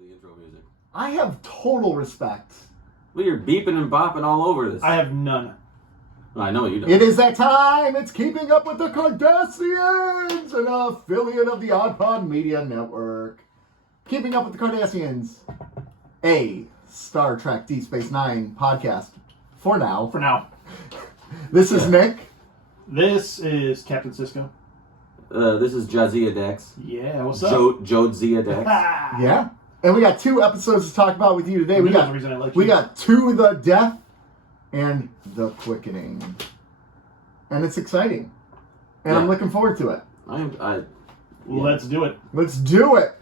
the intro music. I have total respect. Well, you're beeping and bopping all over this. I have none. Well, I know you don't. It is that time. It's Keeping Up with the Cardassians, an affiliate of the Odd Pod Media Network. Keeping Up with the Cardassians, a Star Trek Deep Space Nine podcast. For now. For now. This is Nick. This is Captain Sisko. This is Jadzia Dex. Yeah, what's up? Jodzia Dex. Yeah. And we got two episodes to talk about with you today. We got To the Death and The Quickening. And it's exciting. And I'm looking forward to it. Let's do it. Let's do it.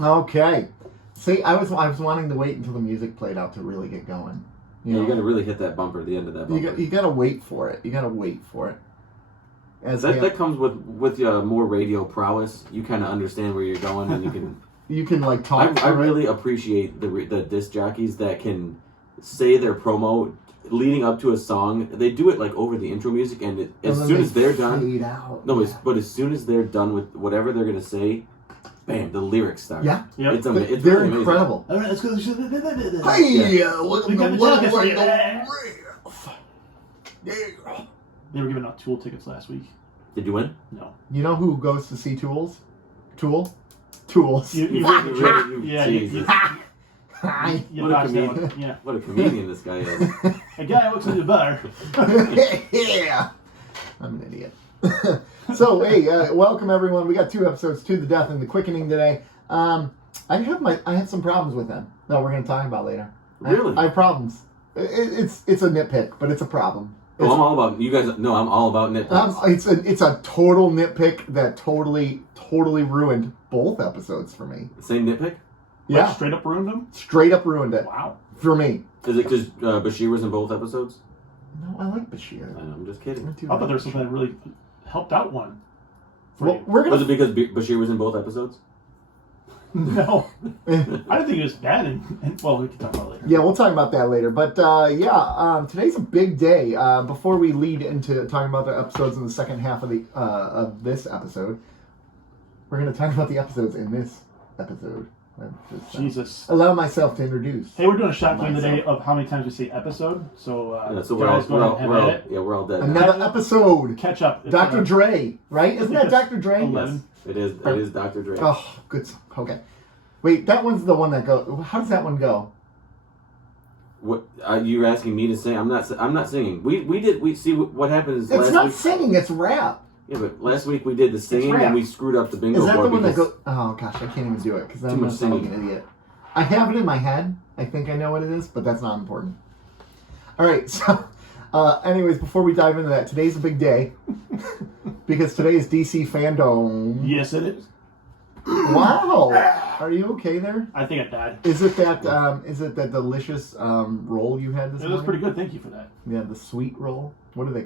Okay. See, I was wanting to wait until the music played out to really get going. You got to really hit that bumper at the end of that bumper. You got to wait for it. That comes with more radio prowess. You kind of understand where you're going, and you can you can like talk. I really appreciate the disc jockeys that can say their promo leading up to a song. They do it like over the intro music, and as soon as they're done, but as soon as they're done with whatever they're gonna say, bam, the lyrics start. Yeah, it's they're really incredible. All right, let's go. Hey, welcome to Love Like a Riff. Yeah. They were giving out Tool tickets last week. Did you win? No. You know who goes to see Tools? Tools. Jesus. What a comedian this guy is. A guy works in the bar. Yeah. I'm an idiot. So, hey, welcome everyone. We got two episodes, To the Death and The Quickening today. I have some problems with them that we're going to talk about later. Really? I have problems. It's a nitpick, but it's a problem. I'm all about you guys. No, I'm all about nitpicks. It's a total nitpick that totally ruined both episodes for me. Same nitpick? Yeah. Like straight up ruined them? Straight up ruined it. Wow. For me. Is it because Bashir was in both episodes? No, I like Bashir. I'm just kidding. I thought there was something that really helped out one. Well, was it because Bashir was in both episodes? No. I didn't think it was bad. Well, we can talk about it later. Yeah, we'll talk about that later. But today's a big day. Before we lead into talking about the episodes in the second half of this episode, we're going to talk about the episodes in this episode. Jesus. Allow myself to introduce. Hey, we're doing a shot game today of how many times we say episode. So, we're all dead. Another episode. Catch up. Dr. Dre, right? Isn't that Dr. Dre? 11. It is Dr. Dre. Oh, good. Okay. Wait, that one's the one that goes. How does that one go? What you're asking me to sing? I'm not singing. We see what happens. It's not singing. It's rap. Yeah, but last week we did the singing and we screwed up the bingo board. Is that the one that goes? Oh gosh, I can't even do it because I'm like an idiot. I have it in my head. I think I know what it is, but that's not important. All right. So, anyways, before we dive into that, today's a big day because today is DC Fandom. Yes, it is. Wow. Are you okay there? I think I died. Is it that delicious roll you had this morning? It was pretty good. Thank you for that. Yeah, the sweet roll. What do they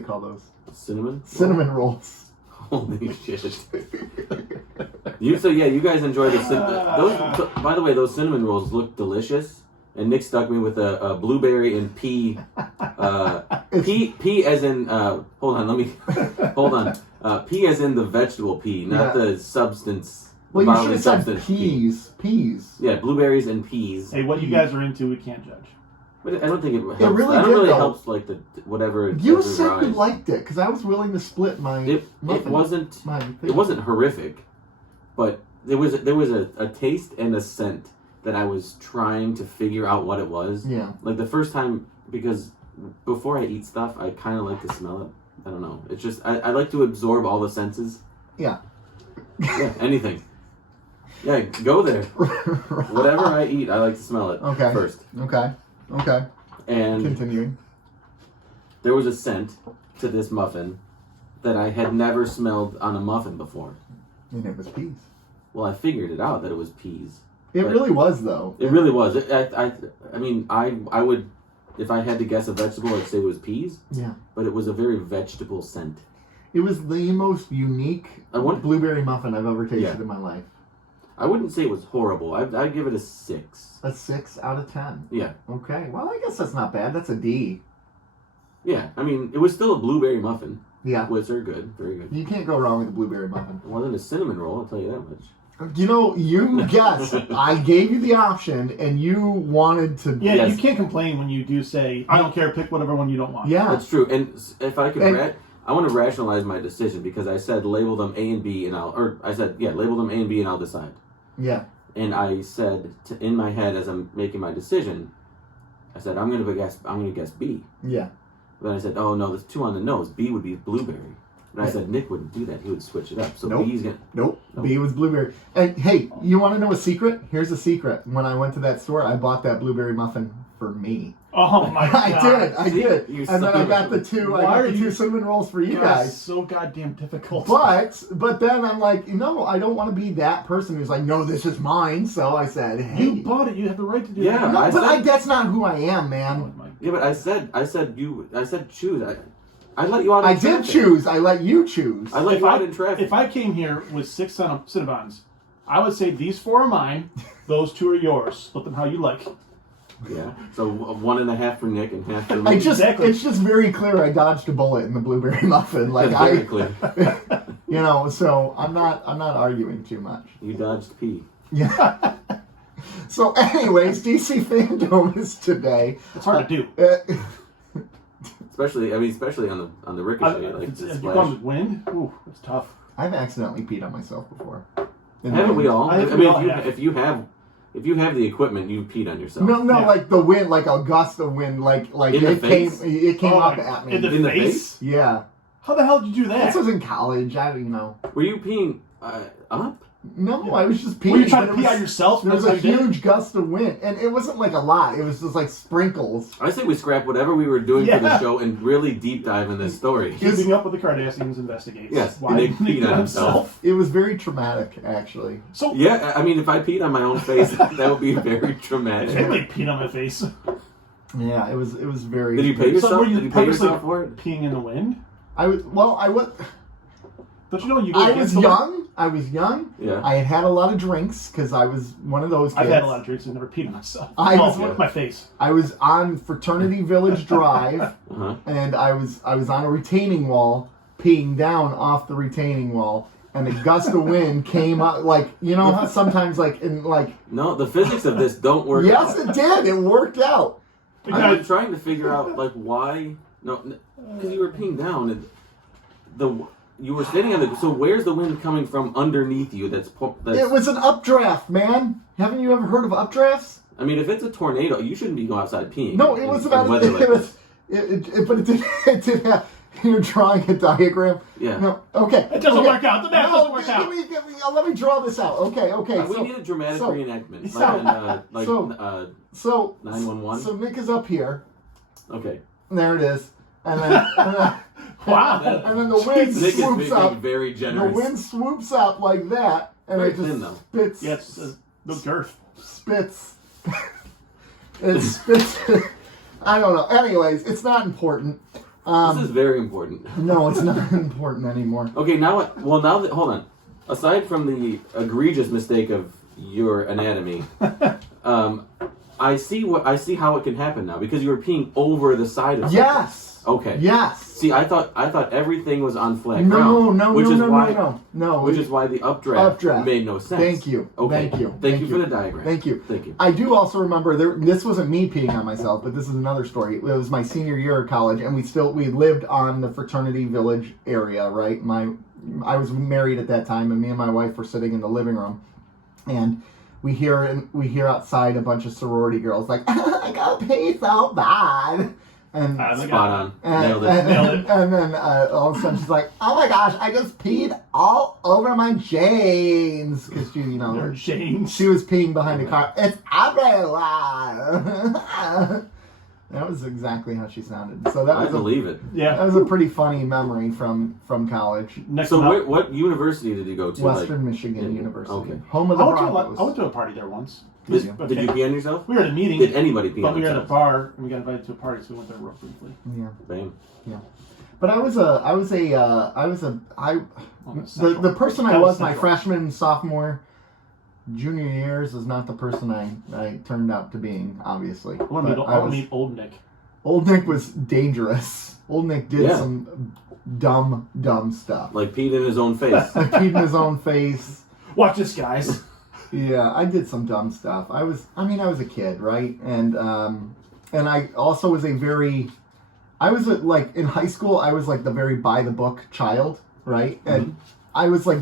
call those? Cinnamon rolls. Holy shit! You guys enjoy the those. By the way, those cinnamon rolls look delicious. And Nick stuck me with a blueberry and pea. Pea as in. Hold on. Pea as in the vegetable pea, not the substance. Well, you should have said peas. Peas. Yeah, blueberries and peas. Hey, what you guys are into, we can't judge. But I don't think it helps. It really helps like the whatever. You said you liked it because I was willing to split my. It wasn't horrific, but there was a taste and a scent that I was trying to figure out what it was. Yeah. Like the first time, because before I eat stuff, I kind of like to smell it. I don't know. It's just I like to absorb all the senses. Yeah. Yeah. Anything. Yeah. Go there. Whatever I eat, I like to smell it. Okay. First. Okay. And continuing. There was a scent to this muffin that I had never smelled on a muffin before. And it was peas. Well, I figured it out that it was peas. It really was, though. It really was. I mean, I would, if I had to guess a vegetable, I'd say it was peas. Yeah. But it was a very vegetable scent. It was the most unique blueberry muffin I've ever tasted in my life. I wouldn't say it was horrible. I'd give it a 6. A 6 out of 10? Yeah. Okay. Well, I guess that's not bad. That's a D. Yeah. I mean, it was still a blueberry muffin. Yeah. Which are good. Very good. You can't go wrong with a blueberry muffin. It wasn't a cinnamon roll, I'll tell you that much. You know, you guessed. I gave you the option, and you wanted to. Yeah, Yes. you can't complain when you do say, I don't care, pick whatever one you don't want. Yeah. That's true. And if I could, I want to rationalize my decision because I said label them A and B, and label them A and B, and I'll decide. Yeah. And I said in my head as I'm making my decision, I said I'm going to guess B. Yeah. Then I said, oh no, there's 2 on the nose. B would be blueberry. And I said Nick wouldn't do that. He would switch it up. So Nope. B's gonna. Nope. B was blueberry. And hey, you want to know a secret? Here's a secret. When I went to that store, I bought that blueberry muffin for me. Oh my god. I did. You And then I son got of the a- two. Why I got are the you- 2 cinnamon rolls for you God, guys. so goddamn difficult. But then I'm like, no, I don't want to be that person who's like, no, this is mine. So I said, hey, You bought it. You have the right to do Yeah, that. no, I but said- that's not who I am, Oh man. my Yeah, but I said choose. I let you out. I in did traffic. choose. I let you choose. I let you out in traffic. If I came here with 6 Cinnabons, I would say these 4 are mine, those 2 are yours. Split them how you like. Yeah. So 1.5 for Nick and half for me. I just, Exactly. it's just very clear I dodged a bullet in the blueberry muffin. Like That's very clear. you know, so I'm not arguing too much. You dodged P. Yeah. So, anyways, DC Fandom is today. It's hard to do. Especially on the ricochet. Like If the you splash. gone with wind, ooh, it's tough. I've accidentally peed on myself before. Haven't we all? I I think mean, we all have. if you have the equipment, you peed on yourself. No, Yeah. like the wind, like a gust of wind, like In the it face? came Oh, up like, at me. in the In the face? Yeah, How the hell did you do that? this was in college. I don't know. Were you peeing up? No, I was just peeing. Were you trying but to it pee was- on yourself? There was That's a how you did it? huge gust of wind, and it wasn't like a lot. It was just like sprinkles. I say we scrap whatever we were doing for the Yeah. show and really deep dive in this story. Keeping up with the Cardassians investigates. Yes, Why and they did he peed do on it himself. It was very traumatic, actually. So, Yeah, I mean, if I peed on my own face, that would be very I traumatic. can't like peeing on my face. Yeah, it was very. Did you pay So yourself? were you Did you pay purposely yourself for it? peeing in the wind? I was Don't you know when you go I against was the young. I was young. Yeah. I had had a lot of drinks because I was one of those kids. I've had a lot of drinks and never peed on myself. I was- with my face. I was on Fraternity Village Drive, Uh-huh. and I was on a retaining wall, peeing down off the retaining wall, and a gust of wind came up. Like, you know how sometimes No, the physics of this don't work yes, out. it did. It worked out. I'm trying to figure out why. No, because you were peeing down and you were standing on the. So where's the wind coming from underneath you? That's It was an updraft, man. Haven't you ever heard of updrafts? I mean, if it's a tornado, you shouldn't be going outside peeing. No, it in- was in about weather like this. but it did. It did have. You're drawing a diagram. Yeah. No. Okay. It doesn't okay. work out. The math doesn't work out. Give me, let me draw this out. Okay. We So, need a dramatic so- reenactment, so- like so- in, so 911. So Nick is up here. Okay. And there it is. And then, Wow. and then the wind Nick is swoops being up. very The generous. wind swoops up like that, and Very it just thin, though. spits. Yeah, it's no girth. Spits. It spits. I don't know. Anyways, it's not important. This is very important. No, it's not important anymore. Okay, now that hold on. Aside from the egregious mistake of your anatomy, I see how it can happen now because you were peeing over the side of something. Yes. Okay. Yes. See, I thought everything was on flat No, ground. no, which no, is no, why, no. Which is why the updraft made no sense. Thank you. Okay. Thank you. Thank you for the diagram. Thank you. Thank you. I do also remember this wasn't me peeing on myself, but this is another story. It was my senior year of college, and we lived on the Fraternity Village area, right? I was married at that time, and me and my wife were sitting in the living room, and we hear outside a bunch of sorority girls like, I gotta pee so bad. And Spot on. and, Nailed it. and then all of a sudden she's like, "Oh my gosh, I just peed all over my jeans," because Your James. she was peeing behind a car. It's everywhere. That was exactly how she sounded. So I believe it. Yeah. that was a pretty funny memory from college. Next So one up. what university did you go to? Western Michigan in- University, okay. home of the I went Broncos. to a party there once. Did you? Did you pee on yourself? We were at a meeting, Did anybody pee but on we were at a themselves? bar and we got invited to a party, so we went there real briefly. Yeah, Bam. yeah. But the person I That was was my central. freshman, sophomore, junior years is not the person I turned out to being. Obviously, I want to But meet old Nick. Old Nick was dangerous. Old Nick did Yeah. some dumb stuff. Like peed in his own face. I peed in his own face. Watch this, guys. Yeah, I did some dumb stuff. I was a kid, right? And I also was like in high school, I was like the very by the book child, right? And I was like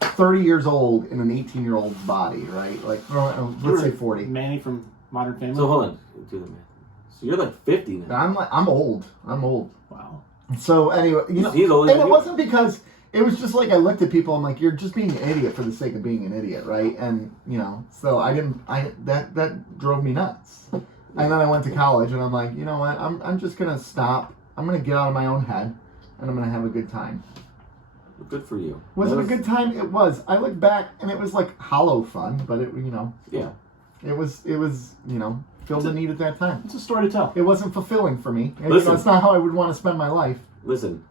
30 years old in an 18-year-old's body, right? Like, let's say 40. Manny from Modern Family. So hold on, do the math. So you're like 50 now. I'm old. Wow. So anyway, he's older and than it you. wasn't because it was just like I looked at people. I'm like, you're just being an idiot for the sake of being an idiot, right? And so that drove me nuts. And then I went to college, and I'm like, you know what? I'm just gonna stop. I'm gonna get out of my own head, and I'm gonna have a good time. Good for you. Was it a good time? It was. I look back, and it was like hollow fun, but it Yeah. It was filled the need at that time. It's a story to tell. It wasn't fulfilling for me. Listen. It's not how I would want to spend my life. Listen,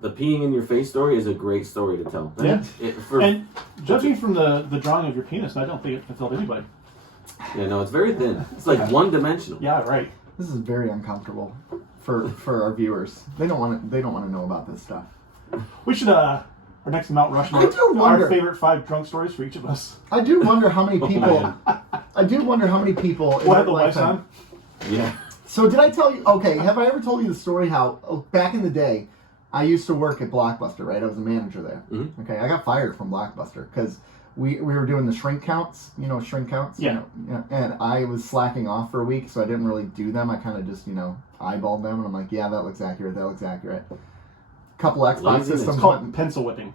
the peeing in your face story is a great story to tell. Yeah. And judging from the drawing of your penis, I don't think it fulfilled anybody. Yeah, no, it's very thin. It's like one-dimensional. Yeah, right. This is very uncomfortable for our viewers. They don't want to know about this stuff. We should our next Mount Rushmore. I do wonder. Our favorite 5 drunk stories for each of us. I do wonder how many people. man. I do wonder how many people. We'll have the lights on. Yeah. So did I tell you? Okay, have I ever told you the story how back in the day, I used to work at Blockbuster, right? I was a manager there. Mm-hmm. Okay, I got fired from Blockbuster because we were doing the shrink counts. You know, shrink counts. Yeah. And I was slacking off for a week, so I didn't really do them. I kind of just eyeballed them, and I'm like, yeah, that looks accurate. That looks accurate. Couple Xbox Laziness. systems It's called went. pencil whipping.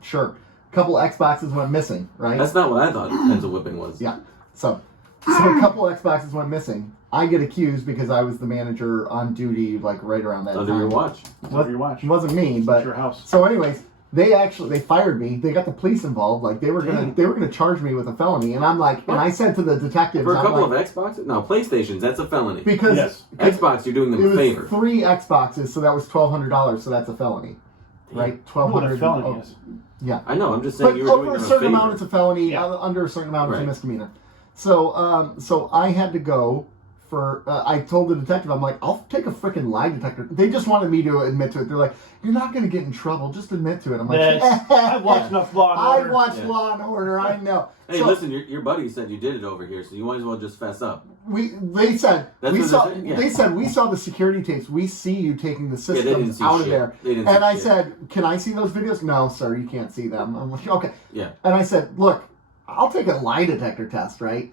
Sure. Couple Xboxes went missing, right? That's not what I thought pencil whipping was. Yeah. So a couple Xboxes went missing. I get accused because I was the manager on duty, like right around that time. Under your watch. Under your watch. It wasn't me, but It's your house. so anyways, they fired me. They got the police involved. Like they were gonna charge me with a felony, and I'm like, and I said to the detectives, For a I'm couple like, of Xboxes? No, PlayStations, that's a felony. because Yes. Xbox, you're doing them it a was favor. 3 Xboxes, so that was $1,200, so that's a felony, right? I don't know what a $1,200. felony is. Yeah. I know, I'm just saying But you were doing over a them a certain favor. amount, it's a felony. Yeah. Under a certain amount, it's a Right. misdemeanor. So I had to go for. I told the detective, I'm like, I'll take a freaking lie detector. They just wanted me to admit to it. They're like, you're not going to get in trouble. Just admit to it. I'm like, I've watched enough Law and Order. I watched Yeah. Law and Order. I know. Hey, So listen, your buddy said you did it over here, so you might as well just fess up. They said That's we what saw. they're saying? Yeah. They said we saw the security tapes. We see you taking the they didn't systems see out of shit. there. They didn't And see I shit. said, can I see those videos? No, sir, you can't see them. I'm like, okay. Yeah. And I said, look, I'll take a lie detector test, right?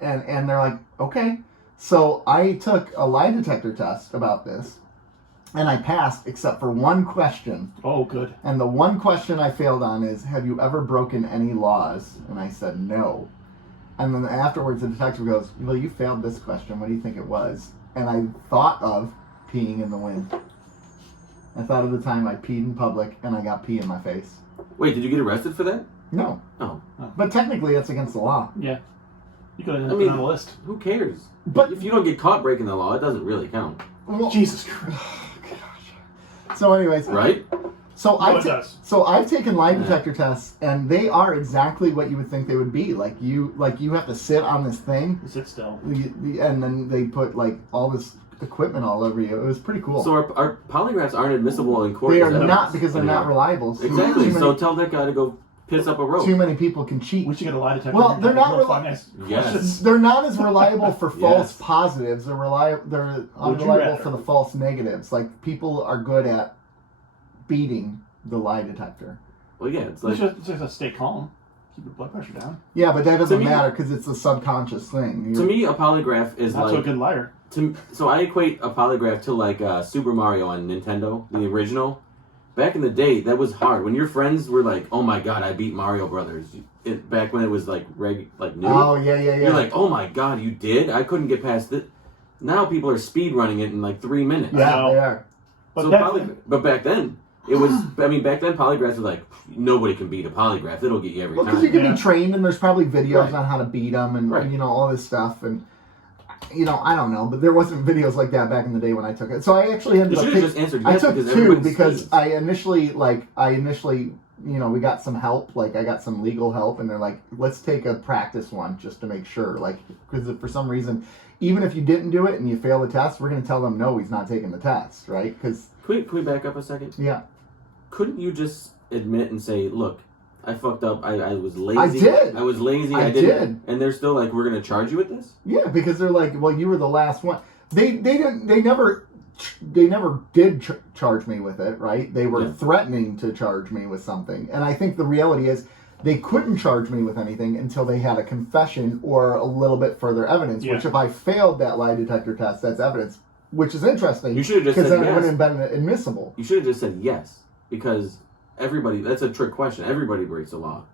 And they're like, okay. So I took a lie detector test about this, and I passed except for one question. Oh, good. And the one question I failed on is, have you ever broken any laws? And I said, no. And then afterwards, the detective goes, well, you failed this question. What do you think it was? And I thought of peeing in the wind. I thought of the time I peed in public, and I got pee in my face. Wait, did you get arrested for that? No. Oh. But technically, that's against the law. Yeah. You could have I been mean- on the list. Who cares? But- if you don't get caught breaking the law, it doesn't really count. Well, Jesus Christ. so anyways, Right? So No, it does. I've taken lie detector tests, and they are exactly what you would think they would be. Like you have to sit on this thing, Sit still. and then they put like all this equipment all over you. It was pretty cool. So our polygraphs aren't admissible in court. they as are evidence not because they're not anymore. reliable. Exactly. Too So many, tell that guy to go piss up a rope. too many people can cheat. We should get a lie detector. Well, they're not Real reli- nice Yes. questions. They're not as reliable for false Yes. positives. They're you unreliable rather? for the false negatives. Like people are good at beating the lie detector. Well, yeah, it's It's like just stay calm. Keep your blood pressure down. Yeah, but that doesn't me- matter because it's a subconscious thing. to me, a polygraph is Not like so a good liar. So I equate a polygraph to like Super Mario on Nintendo, the original. Back in the day, that was hard. When your friends were like, "Oh my god, I beat Mario Brothers," back when it was like new. Oh yeah. You're like, "Oh my god, you did? I couldn't get past it." Now people are speed running it in like 3 minutes. yeah, know. they are. But So but back then, it was. I mean, back then polygraphs were like nobody can beat a polygraph. It'll get you every Well, time. because you can Yeah. be trained, and there's probably videos Right. on how to beat them, and Right. all this stuff, and I don't know, but there wasn't videos like that back in the day when I took it. So I actually You ended up. should have just answered I yes took because two everybody because speeds. I initially, we got some help. Like I got some legal help, and they're like, let's take a practice one just to make sure. Like, because for some reason, even if you didn't do it and you fail the test, we're going to tell them no, he's not taking the test, right? Because Can we back up a second? yeah, Couldn't you just admit and say, "Look, I fucked up. I was lazy. I did. I was lazy. I did. And they're still like, we're gonna charge you with this? Yeah, because they're like, well, you were the last one. They never did charge me with it, right? They were threatening to charge me with something. And I think the reality is they couldn't charge me with anything until they had a confession or a little bit further evidence, which if I failed that lie detector test, that's evidence, which is interesting. You should have just said yes. Because then it wouldn't have been admissible. You should have just said yes, because that's a trick question. Everybody breaks the law.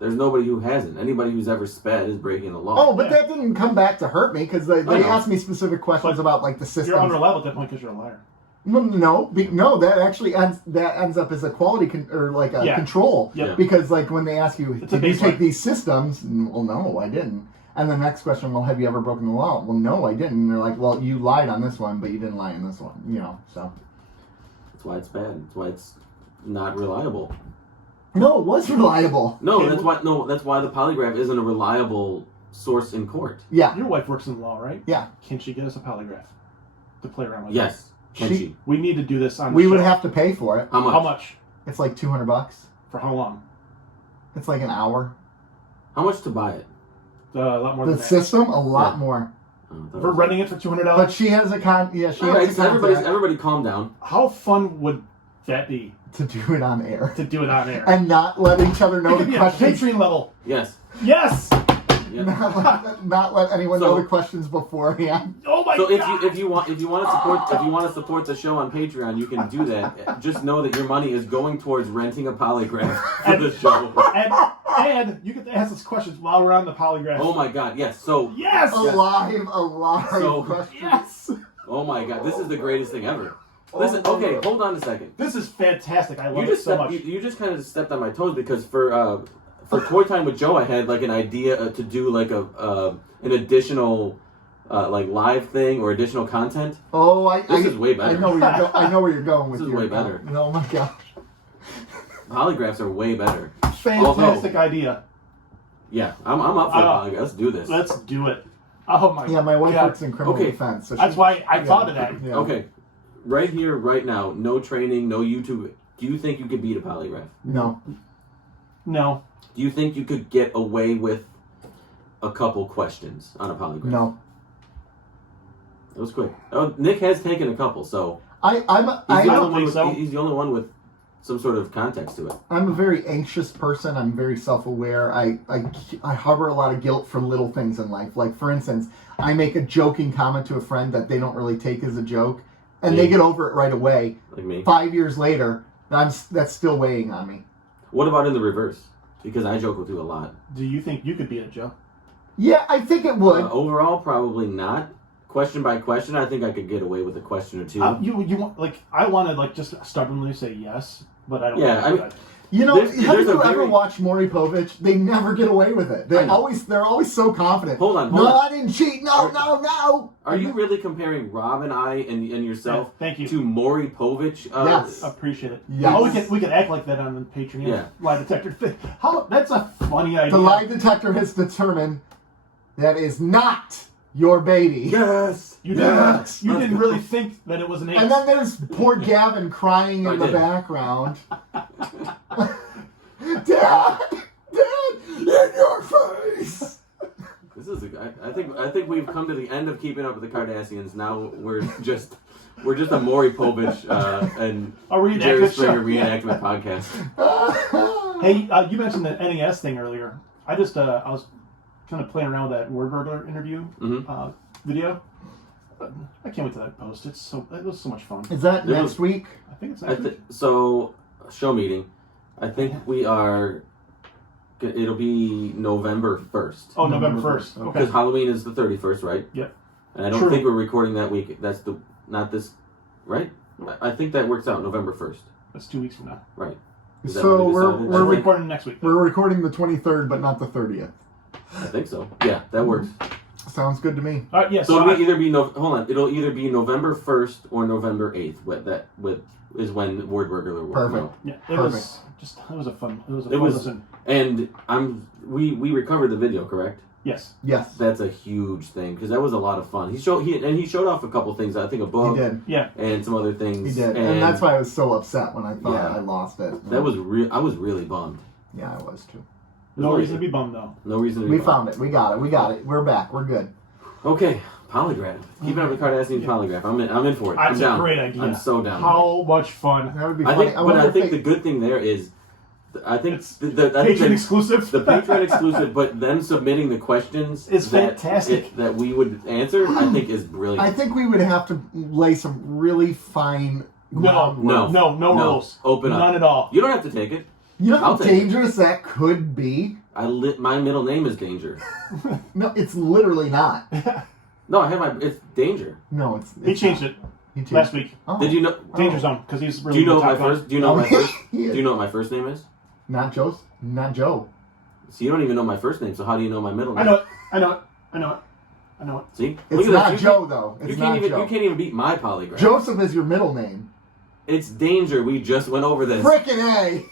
There's nobody who hasn't. Anybody who's ever sped is breaking the law. Oh, but that didn't come back to hurt me because they asked me specific questions about like the system. You're unreliable at that point because you're a liar. No, that actually ends up as a quality control. Yeah. Because like when they ask you, did you take these systems? Well, no, I didn't. And the next question, well, have you ever broken the law? Well, no, I didn't. And they're like, well, you lied on this one, but you didn't lie on this one. So. That's why it's bad. That's why it's not reliable. No, it was reliable. No, that's why the polygraph isn't a reliable source in court. Yeah. Your wife works in law, right? Yeah. Can she get us a polygraph to play around with? Yes. Can she? We need to do this on the We show. would have to pay for it. How much? How much? It's like $200. For how long? It's like an hour. How much to buy it? A lot more The than that. system, a lot more. We're renting it for $200. But she has a everybody calm down. How fun would that be to do it on air. to do it on air? And not let each other know It could the be questions. a Patreon level. Yes. Yes. Yep. Not let anyone know the questions beforehand. Oh my god! So if you want to support the show on Patreon, you can do that. Just know that your money is going towards renting a polygraph for the show. And you get to ask us questions while we're on the polygraph. Oh my god! Yes. So yes. A live question. Yes. Oh my god! This is the greatest thing ever. Listen. Okay, hold on a second. This is fantastic. I love it so much. You just kind of stepped on my toes because for Toy Time with Joe, I had like an idea to do like an additional like live thing or additional content. Oh, this is way better. I know where you're going with this. This is way better. Oh my gosh. Polygraphs are way better. Fantastic idea. Yeah, I'm up for polygraph. Let's do this. Let's do it. Oh my god. Yeah, my wife works in criminal defense. So that's why I thought of that. Yeah. Okay. Right here, right now, no training, no YouTube. Do you think you could beat a polygraph? No. No. Do you think you could get away with a couple questions on a polygraph? No. That was quick. Oh, Nick has taken a couple, so he's the only one with some sort of context to it. I'm a very anxious person. I'm very self-aware. I harbor a lot of guilt for little things in life. Like, for instance, I make a joking comment to a friend that they don't really take as a joke, and they get over it right away. Like me. 5 years later, that's still weighing on me. What about in the reverse? Because I joke with you a lot. Do you think you could beat it, Joe? Yeah, I think it would. Overall, probably not. Question by question, I think I could get away with a question or two. You want I want to just stubbornly say yes, but I don't. Yeah, want to do that. You know, have you ever watched Maury Povich? They never get away with it. They're always so confident. Hold on. I didn't cheat. No. Are you really comparing Rob and I and yourself thank you. to Maury Povich? Yes. Appreciate it. Yes. Oh, we can act like that on the Patreon. Yeah. Lie detector thing. That's a funny idea. The lie detector has determined that is not your baby. Yes. You didn't really think that it was an 8. And then there's poor Gavin crying in the background. Dad, in your face. This is I think we've come to the end of Keeping Up with the Cardassians. Now we're just a Maury Povich and Jerry Springer reenactment podcast. Hey, you mentioned the NES thing earlier. I was kind of playing around with that Word Burglar interview video. I can't wait till that post. It was so much fun. Is that next week? I think it's next week. So, show meeting. I think we are. It'll be November 1st. Oh, November 1st. Okay. Because Halloween is the 31st, right? Yep. And I don't think we're recording that week. That's not this, right? I think that works out November 1st. That's 2 weeks from now. Right. So we're recording next week. We're recording the 23rd, but not the 30th. I think so. Yeah, that works. Sounds good to me. All right, yeah. So it'll either be It'll either be November 1st or November 8th. Is when Word Burglar will Perfect. come out. Yeah, it was a fun listen. And we recovered the video, correct? Yes. That's a huge thing because that was a lot of fun. He showed off a couple things. I think a book. He did. Yeah. And some other things. He did. And that's why I was so upset when I thought I lost it. That was I was really bummed. Yeah, I was too. No reason to be bummed, though. No reason to be We bummed. found it. We got it. We're back. We're good. Okay, polygraph. Keeping up with Cardassian polygraph. I'm in for it. That's I'm down. a great idea. I'm so down. How much fun. That would be I funny. think the good thing there is, I think It's the Patreon exclusive. The Patreon exclusive, but them submitting the questions It's fantastic. that we would answer, I think is brilliant. I think we would have to lay some really fine No rules. Open up. None at all. You don't have to take it. You know how I'll take dangerous that could be? My middle name is Danger. No, it's literally not. No, it's Danger. No, it's He changed it last week. Oh. Did you know? Danger Zone, because he's really Do you know the my top guy. first? Do you know my first? He Do is. you know what my first name is? Not Joe. So you don't even know my first name. So how do you know my middle name? I know it. See, It's Look at not this. Joe though. It's You not can't Joe. even beat my polygraph. Joseph is your middle name. It's Danger. We just went over this. Frickin'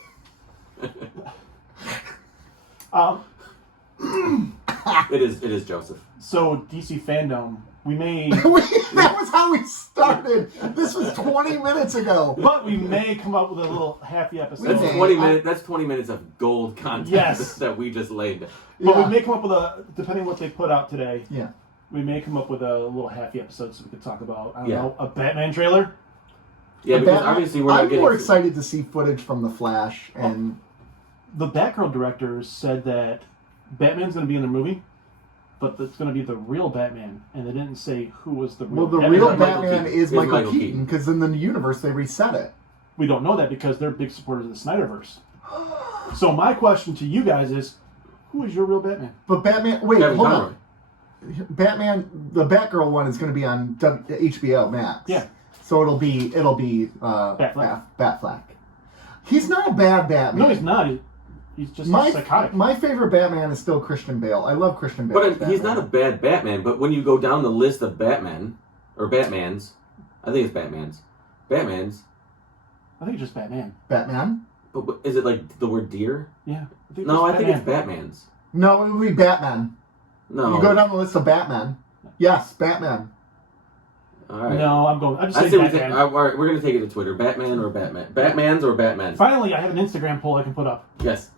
It is Joseph. So DC fandom, we may, A. That was how we started. This was 20 minutes ago. but we may come up with a little happy episode. That's Okay. 20 minutes. That's 20 minutes of gold content. Yes. that we just laid. But Yeah. we may come up with depending on what they put out today, Yeah. we may come up with a little happy episode so we could talk about, I don't Yeah. know, a Batman trailer. Yeah, But because Batman- obviously we're not I'm getting. more excited to see footage from The Flash and The Batgirl directors said that Batman's going to be in the movie, but it's going to be the real Batman, and they didn't say who was the real well, the Batman. real Michael Batman Keaton. is Is Michael Michael Keaton Keaton. because in the universe they reset it. We don't know that because they're big supporters of the Snyderverse. So my question to you guys is, who is your real Batman? But Batman, wait, Kevin hold Conroy. on. Batman, the Batgirl one is going to be on HBO Max. Yeah. So it'll be Batfleck. He's not a bad Batman. No, he's not. He's just psychotic. My favorite Batman is still Christian Bale. I love Christian Bale. But he's not a bad Batman. But when you go down the list of Batman or Batmans, I think it's Batmans. Batmans. I think it's just Batman. Batman? But is it like the word deer? Yeah. No, I think it's Batman's. No, it would be Batman. No. You go down the list of Batman. Yes, Batman. All right. No, I'm just I saying say Batman. all right, we're gonna take it to Twitter. Batman or Batman? Batman's or Batman? Finally, I have an Instagram poll I can put up. Yes.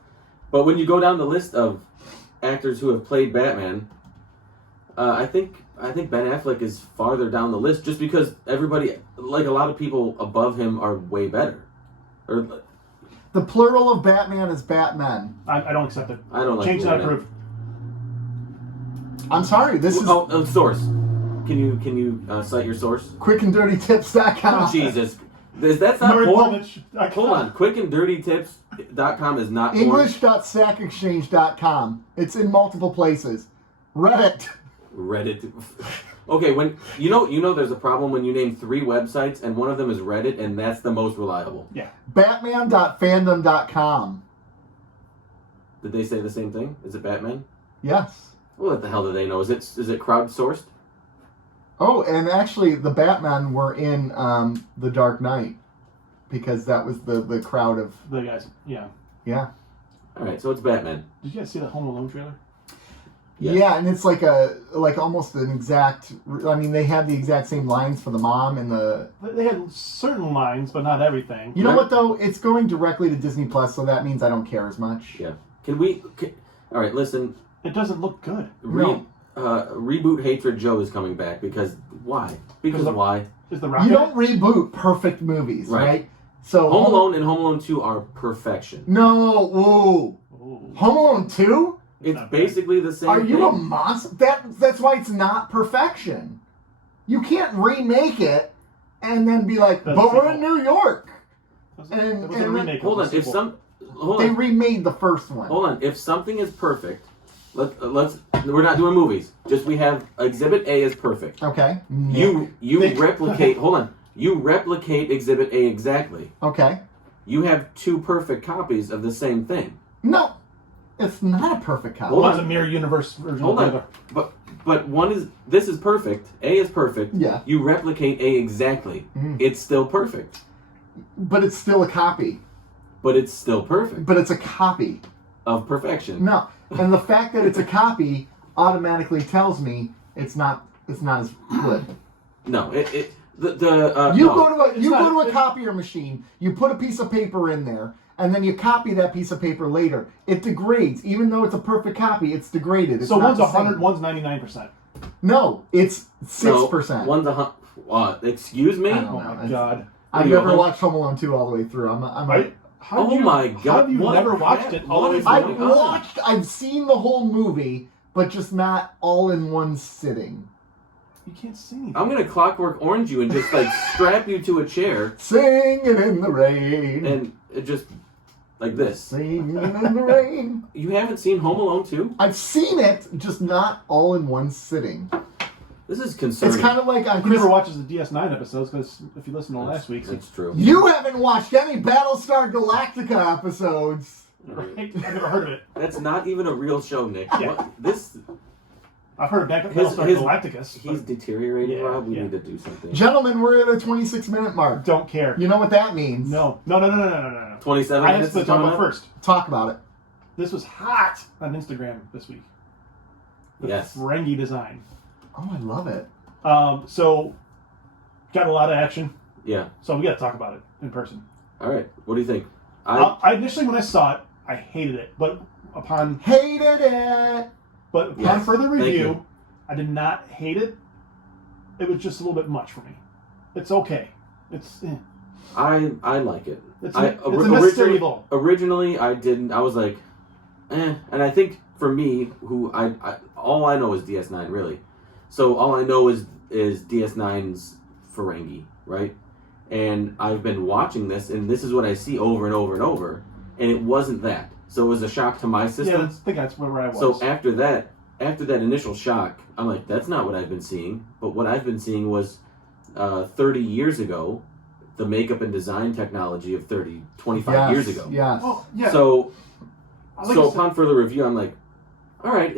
But when you go down the list of actors who have played Batman, I think Ben Affleck is farther down the list just because everybody, like a lot of people above him, are way better. Or The plural of Batman is Batman. I don't accept it. I don't like Change that, Batman. proof. I'm sorry, this is source. Can you cite your source? quickanddirtytips.com. Oh, Jesus. That's not Murray porn. Povich. Hold on. Quickanddirtytips.com is not porn. English.sackexchange.com. It's in multiple places. Reddit. Reddit. Okay, when you know there's a problem when you name 3 websites and one of them is Reddit and that's the most reliable. Yeah. Batman.fandom.com. Did they say the same thing? Is it Batman? Yes. Well, what the hell do they know? Is it crowdsourced? Oh, and actually, the Batman were in The Dark Knight because that was the crowd of The guys. Yeah. yeah. All right, so it's Batman. Did you guys see the Home Alone trailer? Yes. Yeah, and it's like almost an exact. I mean, they had the exact same lines for the mom and the. They had certain lines, but not everything. You know what though? It's going directly to Disney Plus, so that means I don't care as much. Yeah. All right, listen. It doesn't look good. Reboot Hatred Joe is coming back because why? Because why? Is the Rock You in don't it? reboot perfect movies, right? So Home Alone and Home Alone 2 are perfection. No, ooh. Ooh. Home Alone 2? It's Not basically the same Are thing. you a monster? That's why it's not perfection. You can't remake it and then be like, That's but we're simple. in New York. It was And- a and- remake. Hold of on, the if sequel. They remade the first one. Hold on. If something is perfect, let's. We're not doing movies. Just we have Exhibit A is perfect. Okay. You Nick. replicate. Hold on. You replicate Exhibit A exactly. Okay. You have 2 perfect copies of the same thing. No, it's not a perfect copy. Hold One's on. a mirror universe version Hold of on. the other. But one is this is perfect. A is perfect. Yeah. You replicate A exactly. Mhm. It's still perfect. But it's still a copy. But it's still perfect But it's a copy. of perfection. No. And the fact that it's a copy automatically tells me it's not as good. No. You go to a copier machine, you put a piece of paper in there, and then you copy that piece of paper later. It degrades. Even though it's a perfect copy, it's degraded. It's so not one's 100, one's 99%. No, it's 6%. No, one's 100. Excuse me? Oh my God. I've never watched Home Alone 2 all the way through. My God! How have you never watched it all the way through? I've seen the whole movie, but just not all in one sitting. You can't see anything. I'm gonna Clockwork Orange you and just like strap you to a chair, Singing in the rain, and it just like this. Singing in the rain. You haven't seen Home Alone 2? I've seen it, just not all in one sitting. This is concerning. It's kind of like He never watches the DS9 episodes because if you listen to last week's, that's true. You haven't watched any Battlestar Galactica episodes. Right? I've never heard of it. That's not even a real show, Nick. Yeah. What? This. I've heard of Battlestar Galacticus. He's deteriorating, Yeah, Rob. We yeah. need to do something. Gentlemen, we're at a 26-minute mark. Don't care. You know what that means? No. 27 I have minutes to is talk coming about up? first. Talk about it. This was hot on Instagram this week. The Yes. Ferengi design. Oh, I love it. So, got a lot of action. Yeah. So we got to talk about it in person. All right. What do you think? I initially, when I saw it, I hated it, but upon Hated it. Yes. further Thank review, you. I did not hate it. It was just a little bit much for me. It's okay. It's I like it. it's a necessary evil. Originally, I didn't. I was like, and I think for me, who I all I know is DS9 really. So all I know is DS9's Ferengi, right? And I've been watching this, and this is what I see over and over and over, and it wasn't that. So it was a shock to my system. Yeah, I think that's where I was. So after that initial shock, I'm like, that's not what I've been seeing. But what I've been seeing was 30 years ago, the makeup and design technology of 25 years ago. Yes. Well, yeah. So Like so upon further review, I'm like, all right,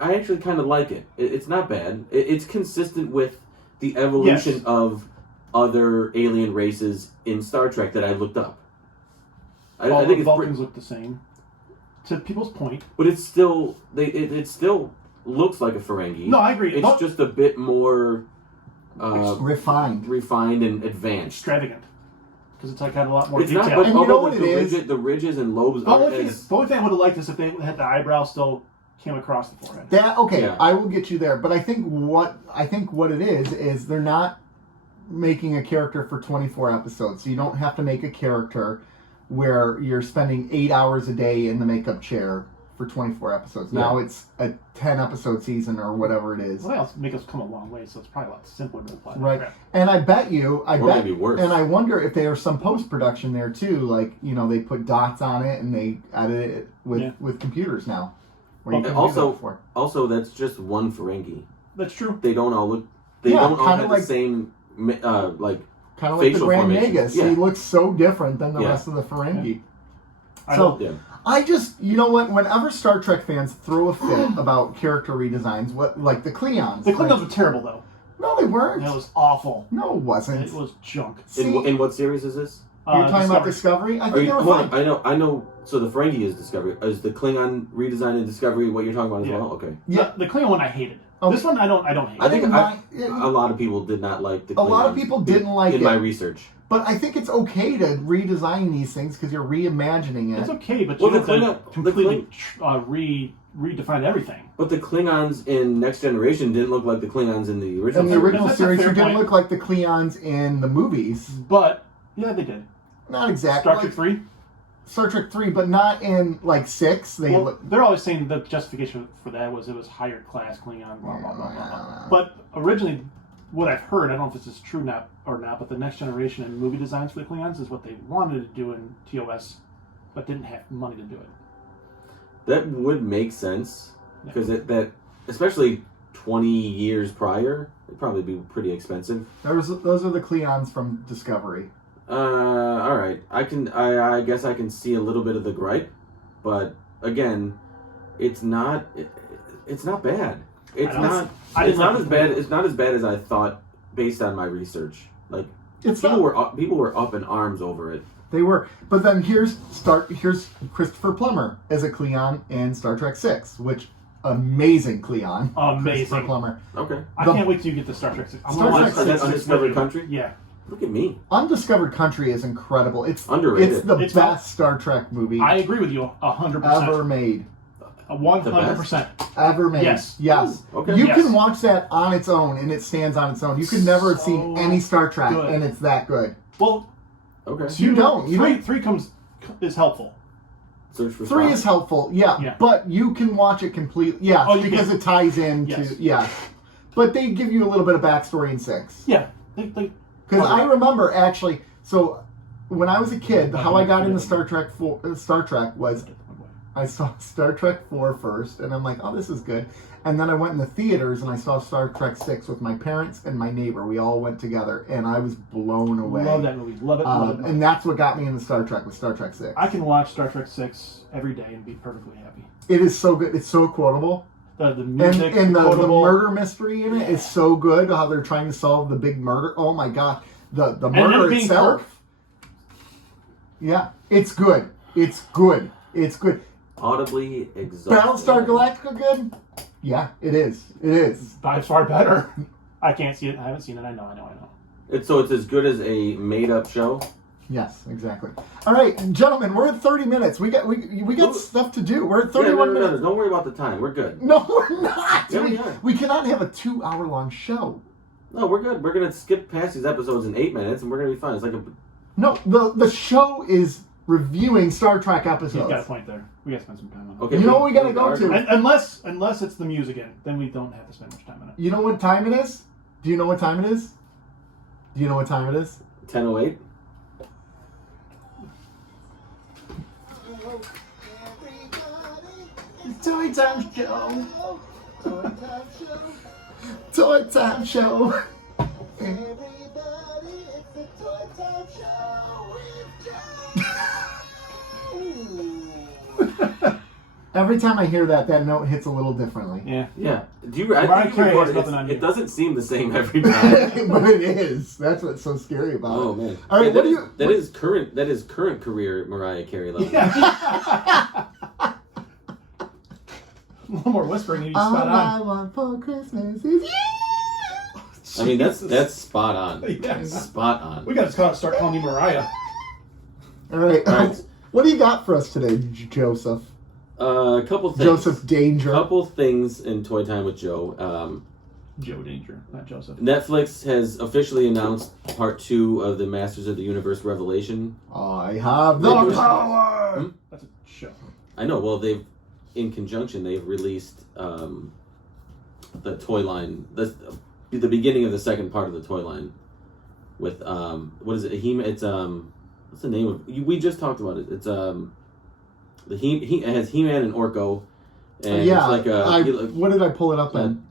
I actually kind of like it. It's not bad. It's consistent with the evolution of other alien races in Star Trek that I looked up. All I think the Vulcans look the same. To people's point. but it's still it still looks like a Ferengi. No, I agree. It's just a bit more refined and advanced. Extravagant. Because it's like had a lot more It's detail. not, but And you although know what it is? the ridges and lobes the aren't only as... thing I would have liked is if they had the eyebrow still came across the forehead. Yeah. I will get you there, but I think what it is they're not making a character for 24 episodes. So you don't have to make a character where you're spending 8 hours a day in the makeup chair for 24 episodes. Yeah. Now it's a 10-episode season or whatever it is. Well, else makeup's come a long way, so it's probably a lot simpler to apply. Right. Crap. And I bet maybe worse. and I wonder if there's some post-production there too, like, they put dots on it and they edit it with computers now. Where you can do that before. Also, that's just one Ferengi. That's true. They don't all look... They don't all have the same, kind of like the facial Grand formation. Magus. Yeah. He looks so different than the rest of the Ferengi. Yeah. So I just, whenever Star Trek fans throw a fit about character redesigns, like the Klingons. The Klingons were terrible, though. No, they weren't. That was awful. No, it wasn't. It was junk. In what series is this? You're talking about Discovery? I think they were fine. I know. So the Ferengi is Discovery. Is the Klingon redesign in Discovery what you're talking about as well? Okay. Yeah. The Klingon one I hated. Okay. This one I don't hate. I think a lot of people did not like the Klingons. A lot of people didn't like it. In my research. But I think it's okay to redesign these things because you're reimagining it. It's okay, but you have to completely redefine everything. But the Klingons in Next Generation didn't look like the Klingons in the original In the original That's a series, fair you didn't point. look like the Klingons in the movies. But, yeah, they did. Not exactly. Star Trek 3? Star Trek 3, but not in, 6. They're always saying the justification for that was it was higher class Klingon, blah, blah, blah, blah, blah. But originally, what I've heard, I don't know if this is true or not, but the Next Generation and movie designs for the Klingons is what they wanted to do in TOS, but didn't have money to do it. That would make sense because that especially 20 years prior, it'd probably be pretty expensive. Those are the Klingons from Discovery. All right. I guess I can see a little bit of the gripe, but again, it's not bad. It's not as bad as I thought based on my research. Like people were up in arms over it. They were, but then here's Christopher Plummer as a Klingon in Star Trek 6, which Amazing Cleon. Amazing. Christopher Plummer. Okay. I can't wait till you get to Star Trek 6. Star Trek 6 is Undiscovered Country? Yeah. Look at me. Undiscovered Country is incredible. It's underrated. It's the best Star Trek movie I agree with you 100%. ever made. 100%. Ever made. Yes. Ooh, okay. You Yes. can watch that on its own, and it stands on its own. You could never have seen any Star Trek, good. and it's that good. Well, Okay. You don't. Three is helpful. Search for 3 Spock. is helpful, yeah, but you can watch it completely, because it ties into, But they give you a little bit of backstory in 6. Yeah. Because I remember, actually, so when I was a kid, how I got into Star Trek was I saw Star Trek 4 first, and I'm like, oh, this is good. And then I went in the theaters, and I saw Star Trek 6 with my parents and my neighbor. We all went together, and I was blown away. Love that movie. Love it. And that's what got me into Star Trek, was Star Trek 6. I can watch Star Trek 6 every day and be perfectly happy. It is so good. It's so quotable. The music, and the murder mystery in it is so good. How they're trying to solve the big murder. Oh my god, the murder itself. Kirk. Yeah, it's good. It's good. It's good. Audibly exhausted. Battlestar Galactica good? Yeah, it is. It is. By far better. I can't see it. I haven't seen it. I know. It's as good as a made-up show. Yes, exactly. All right, gentlemen, we're at 30 minutes. We got stuff to do. We're at 31 minutes. Don't worry about the time. We're good. No, we're not. Yeah, we cannot have a 2-hour-long show. No, we're good. We're gonna skip past these episodes in 8 minutes, and we're gonna be fine. It's like a. No, the show is reviewing Star Trek episodes. You've got a point there. We gotta spend some time on it. Okay. You know what we gotta go to? Unless it's the Muse again, then we don't have to spend much time on it. You know what time it is? Do you know what time it is? 10:08. Toy Time Show. Toy Time Show. Everybody, it's the Toy Time Show with Joe. Every time I hear that note hits a little differently. Yeah. Do you? I think you recorded it doesn't seem the same every time. But it is. That's what's so scary about it. Oh man! All right, That is current career Mariah Carey level. Yeah. A little more whispering, you All spot I on. want for Christmas is you. I mean, that's spot on. Yes. Spot on. We gotta start calling you Mariah. All right. All right. What do you got for us today, Joseph? A couple things. Joseph Danger. Couple things in Toy Time with Joe. Joe Danger, not Joseph. Netflix has officially announced part 2 of the Masters of the Universe Revelation. I have the power. That's a show. I know. Well, they've released the toy line. The beginning of the second part of the toy line with what is it? It's what's the name of? We just talked about it. It's it has He-Man and Orko, and it's like what did I pull it up in?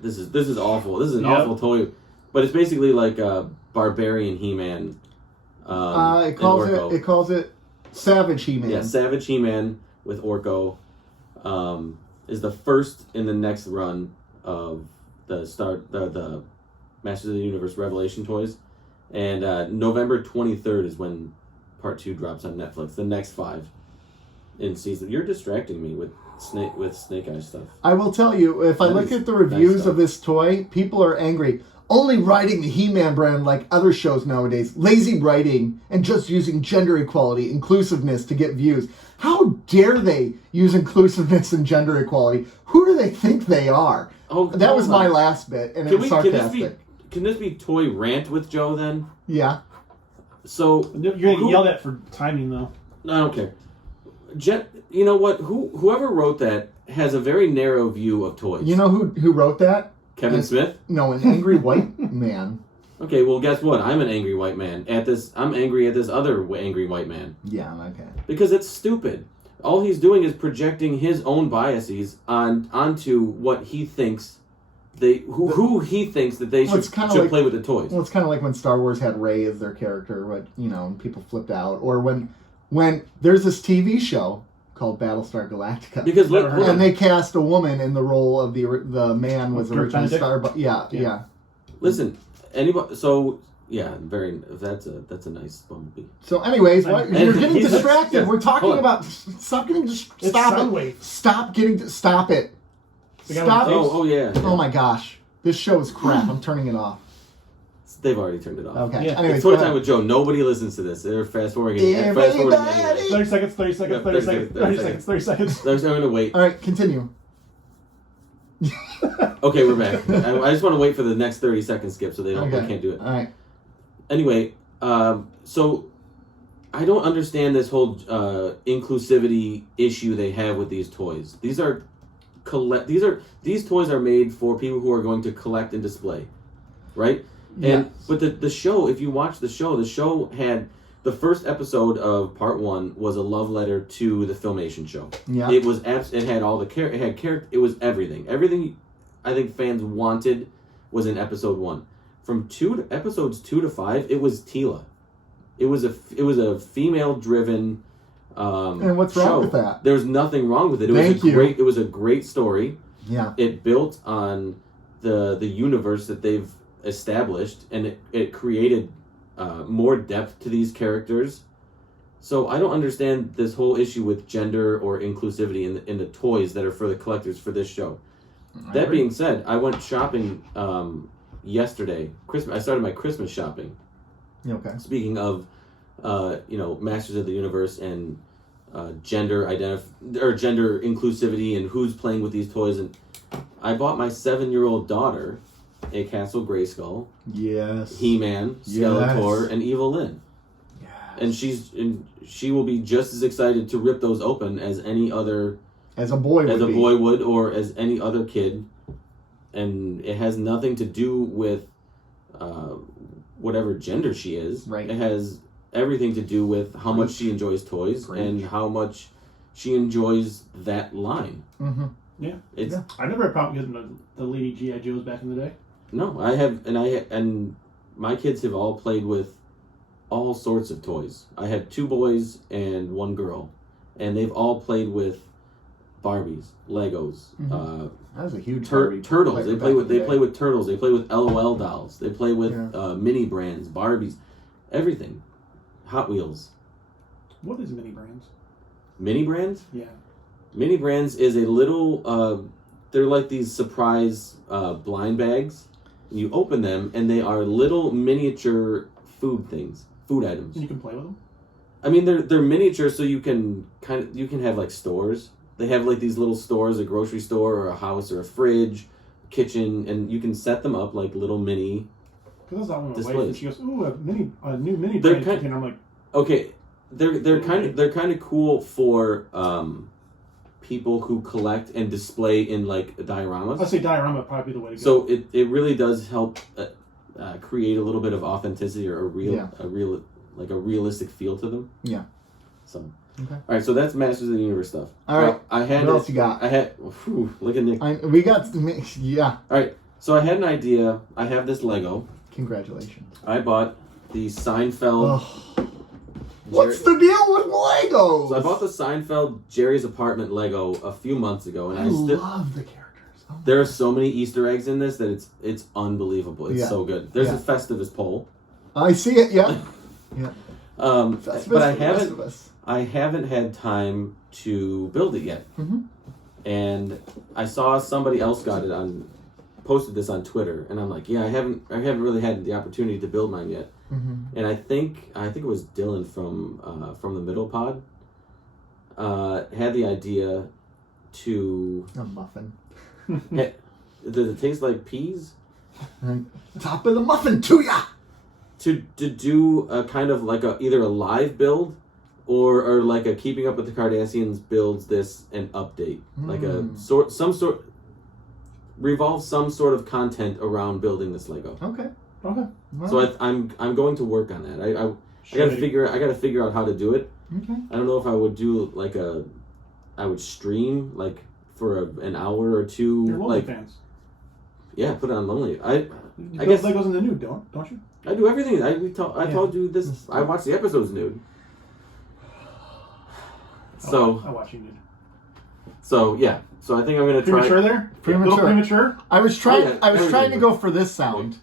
This is awful. This is an awful toy, but it's basically like a barbarian He-Man. It calls it Savage He-Man. Yeah, Savage He-Man with Orko is the first in the next run of the Masters of the Universe Revelation toys, and November 23rd is when part 2 drops on Netflix. The next 5 in season. You're distracting me with Snake Eyes stuff. I will tell you, if I look at the reviews of this toy, people are angry. Only writing the He-Man brand like other shows nowadays. Lazy writing and just using gender equality, inclusiveness to get views. How dare they use inclusiveness and gender equality? Who do they think they are? Oh, that was my last bit, and it was sarcastic. Can this be Toy Rant with Joe then? Yeah. So you're getting yelled at for timing though. I don't care. You know what? Whoever wrote that has a very narrow view of toys. You know who wrote that? Kevin Smith? No, an angry white man. Okay, well, guess what? I'm an angry white man. I'm angry at this other angry white man. Yeah, okay. Because it's stupid. All he's doing is projecting his own biases onto what he thinks who he thinks that they should play with the toys. Well, it's kind of like when Star Wars had Rey as their character, and people flipped out, or when there's this TV show called Battlestar Galactica. Because they cast a woman in the role of the man was originally Star. Yeah. Listen, anybody. So Yeah, that's a nice bumblebee. So, anyways, And you're getting he's- distracted. yeah, We're talking hold on. about. Stop getting It's stop it. Soundwave. Stop it. The guy Stop with it. the Oh yeah. Oh my gosh, this show is crap. I'm turning it off. They've already turned it off. Okay. Yeah. Anyways, It's go Toy ahead. Time with Joe. Nobody listens to this. They're fast forwarding. Fast forwarding Everybody. anyway. 30 seconds, 30 seconds, Yep, 30 seconds, 30 seconds, 30 seconds. I'm gonna wait. All right, continue. Okay, we're back. I just want to wait for the next 30-second skip so they can't do it. All right. Anyway, so I don't understand this whole inclusivity issue they have with these toys. These toys are made for people who are going to collect and display, right? And Yes. but the show, if you watch the show had the first episode of part 1 was a love letter to the Filmation show. Yeah. It was it had all the it was everything. Everything I think fans wanted was in episode 1. From episodes 2 to 5, it was Tila. It was a female driven And what's wrong show. with that? There's nothing wrong with it. It was a great story. Yeah. It built on the universe that they've established, and it created more depth to these characters. So I don't understand this whole issue with gender or inclusivity in the toys that are for the collectors for this show. That being said, I went shopping yesterday. I started my Christmas shopping. Okay. Speaking of, Masters of the Universe and gender inclusivity and who's playing with these toys, and I bought my 7-year-old daughter a Castle Grayskull, Yes. He-Man, Skeletor, Yes. and Evil Lyn, Yes. and she will be just as excited to rip those open as any other As a boy would. or as any other kid, and it has nothing to do with whatever gender she is. Right. It has everything to do with how much she enjoys toys Preach. and how much she enjoys that line. Mm-hmm. Yeah. It's Yeah. I never had a problem getting the Lady G.I. Joes back in the day. no, and my kids have all played with all sorts of toys. I have 2 boys and 1 girl, and they've all played with Barbies, Legos, Mhm. That was a huge turtles. They play with turtles. They play with LOL dolls. They play with Yeah. mini brands, Barbies, everything. Hot Wheels. What is mini brands? Mini brands? Yeah. Mini brands is a little. They're like these surprise blind bags. You open them, and they are little miniature food items. And you can play with them? I mean, they're miniature, so you can have like stores. They have like these little stores, a grocery store or a house or a fridge, kitchen, and you can set them up like little mini. Because I was on my wife, Displays. and she goes, "Ooh, a new mini They're brand kind- chicken." I'm like, Okay, they're kind of cool for people who collect and display in like dioramas. I'd say diorama would probably be the way to go. So it really does help create a little bit of authenticity or a realistic feel to them. Yeah. So Okay. all right, so that's Masters of the Universe stuff. All right. I had What else you got? Look at Nick. We got. Yeah. All right, so I had an idea. I have this Lego. Congratulations. I bought the Seinfeld. Ugh. What's the deal with Legos? So I bought the Seinfeld Jerry's Apartment Lego a few months ago, and I love the characters. Oh my there are so many Easter eggs in this that it's unbelievable. It's Yeah. so good. There's Yeah. a Festivus pole. I see it. Yeah. Yeah. But I haven't had time to build it yet. Mhm. And I saw somebody else posted this on Twitter, and I'm like, yeah, I haven't really had the opportunity to build mine yet. Mm-hmm. And I think it was Dylan from the Middle Pod had the idea to. A muffin. Does it taste like peas? Top of the muffin to ya. To do a kind of like either a live build or like a Keeping Up with the Cardassians builds this an update, like revolve some sort of content around building this Lego. Okay. Okay. Well, So I'm going to work on that. I gotta figure out how to do it. Okay. I don't know if I would do I would stream like for an hour or two. You're Lonely like fans. yeah, put it on Lonely. You I build guess- Legos in the nude, don't you? I do everything. I told you this. I watch the episodes nude. So I watch you nude. so yeah. So I think I'm gonna try. Premature there? Premature. Little premature? I was trying. Oh, yeah, I was trying to everything. go for this sound.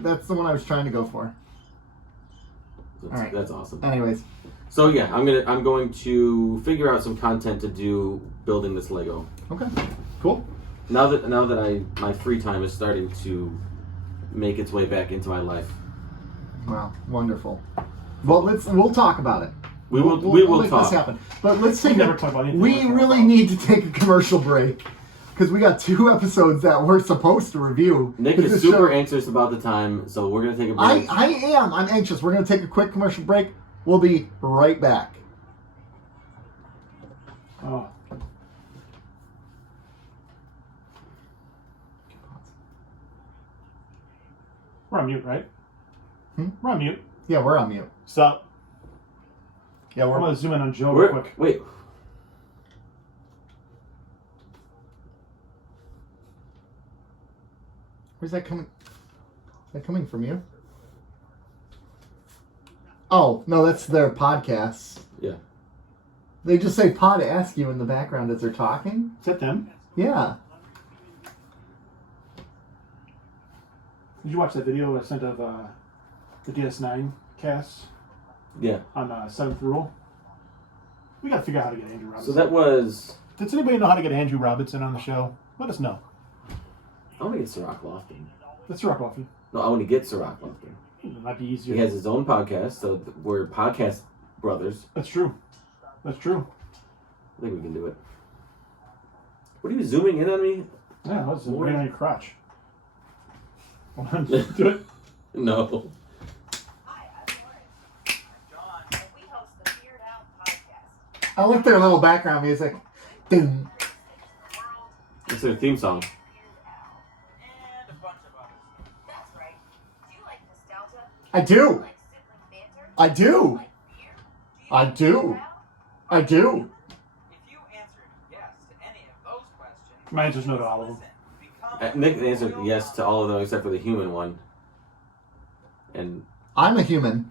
That's the one I was trying to go for. That's awesome. Anyways. So yeah, I'm going to figure out some content to do building this Lego. Okay. Cool. Now that my free time is starting to make its way back into my life. Wow, wonderful. Well, we'll talk about it. We will make talk. this happen. But let's take never talk about anything we like really need to take a commercial break because we got 2 episodes that we're supposed to review. Nick is super anxious about the time, so we're gonna take a break. I am. I'm anxious. We're gonna take a quick commercial break. We'll be right back. Oh. We're on mute, right? We're on mute. Yeah, we're on mute. Stop. Yeah, I'm gonna zoom in on Joe real quick. Wait. Where's that coming? Is that coming from you? Oh, no, that's their podcast. Yeah. They just say pod ask you in the background as they're talking. Is that them? Yeah. Did you watch that video I sent of the DS9 cast? Yeah. On 7th Rule? We gotta figure out how to get Andrew Robinson. So that was... Does anybody know how to get Andrew Robinson on the show? Let us know. I want to get Sirach Lofton. Let's rock off you. No, I want to get Sirach Lofton. It might be easier. He has his own podcast, so we're podcast brothers. That's true. That's true. I think we can do it. What are you zooming in on me? Yeah, I was right on your crotch. Hold on, do it. No. Hi, I'm Lauren. I'm John, and we host the Feared Out podcast. I like their little background music. Ding. It's their theme song. And a bunch of others. That's right. Do you like nostalgia? I do. Do you like sibling banter? I Do you do. like beer? I like do. Feared Out? I do. If you answered yes to any of those questions, My answer's no to all of them. Nick answered yes to all of them except for the human one. And I'm a human,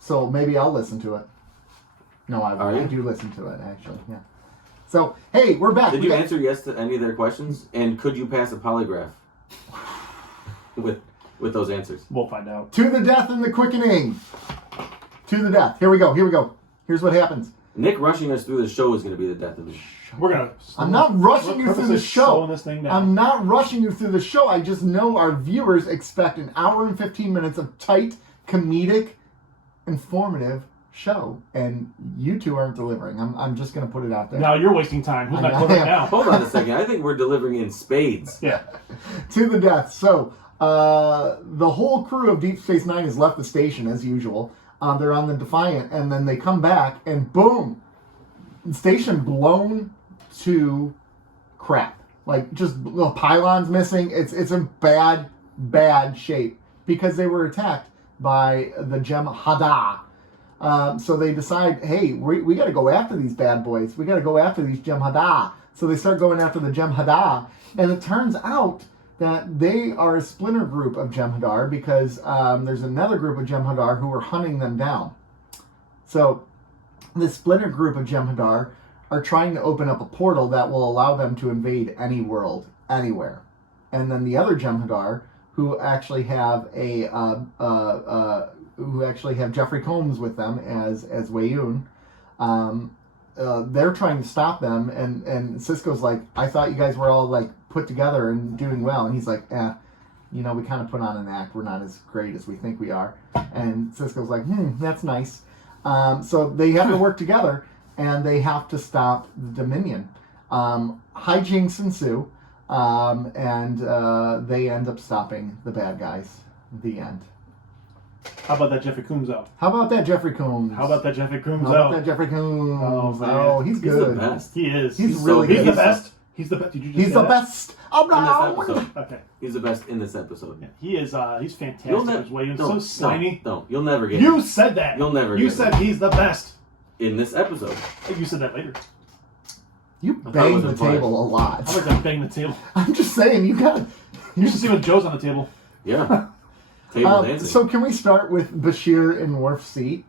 so maybe I'll listen to it. No, Are I you? do listen to it, actually, yeah. So, hey, we're back. did We you got- answer yes to any of their questions? And could you pass a polygraph with those answers? We'll find out. To the death and the quickening. To the death. Here we go. Here's what happens. Nick rushing us through the show is going to be the death of me. We're gonna. I'm not rushing you through purposely the show. slowing this thing down. I'm not rushing you through the show. I just know our viewers expect an hour and 15 minutes of tight, comedic, informative show, and you two aren't delivering. I'm just going to put it out there. Now you're wasting time. Who's I not know. delivering now? Hold on a second. I think we're delivering in spades. Yeah. To the death. So, the whole crew of Deep Space Nine has left the station as usual. They're on the Defiant, and then they come back, and boom, the station blown to crap. Like, just the pylons missing. It's in bad shape because they were attacked by the Jem'Hadar. So they decide, hey, we got to go after these bad boys. We got to go after these Jem'Hadar. So they start going after the Jem'Hadar, and it turns out that they are a splinter group of Jem'Hadar because there's another group of Jem'Hadar who are hunting them down. So this splinter group of Jem'Hadar are trying to open up a portal that will allow them to invade any world, anywhere. And then the other Jem'Hadar, who actually have Jeffrey Combs with them as Wayun, they're trying to stop them, and Cisco's like, I thought you guys were all like put together and doing well, and he's like, we kind of put on an act. We're not as great as we think we are. And Cisco's like, that's nice. So they have to work together, and they have to stop the Dominion. Hijinks ensue, and they end up stopping the bad guys. The end. How about that Jeffrey Combs out? How about that Jeffrey Combs? How about that Jeffrey Combs How about out? that Jeffrey Combs? Oh, man. Oh, he's He's good. the best. He is. He's really He's good. the best. He's the best. Did you just He's say the that? best. Oh In this no! episode. Okay. He's the best in this episode. Yeah, he is. He's fantastic. You'll never. His way in. No, So slimy. No, you'll never get You him said that. You'll never You get said him. he's the best. in this episode. You said that later. You thought it bang was the implied. table a lot. How about that bang the table? I'm just saying, you got. You should see when Joe's on the table. Yeah. Table dancing. So can we start with Bashir in Worf's seat?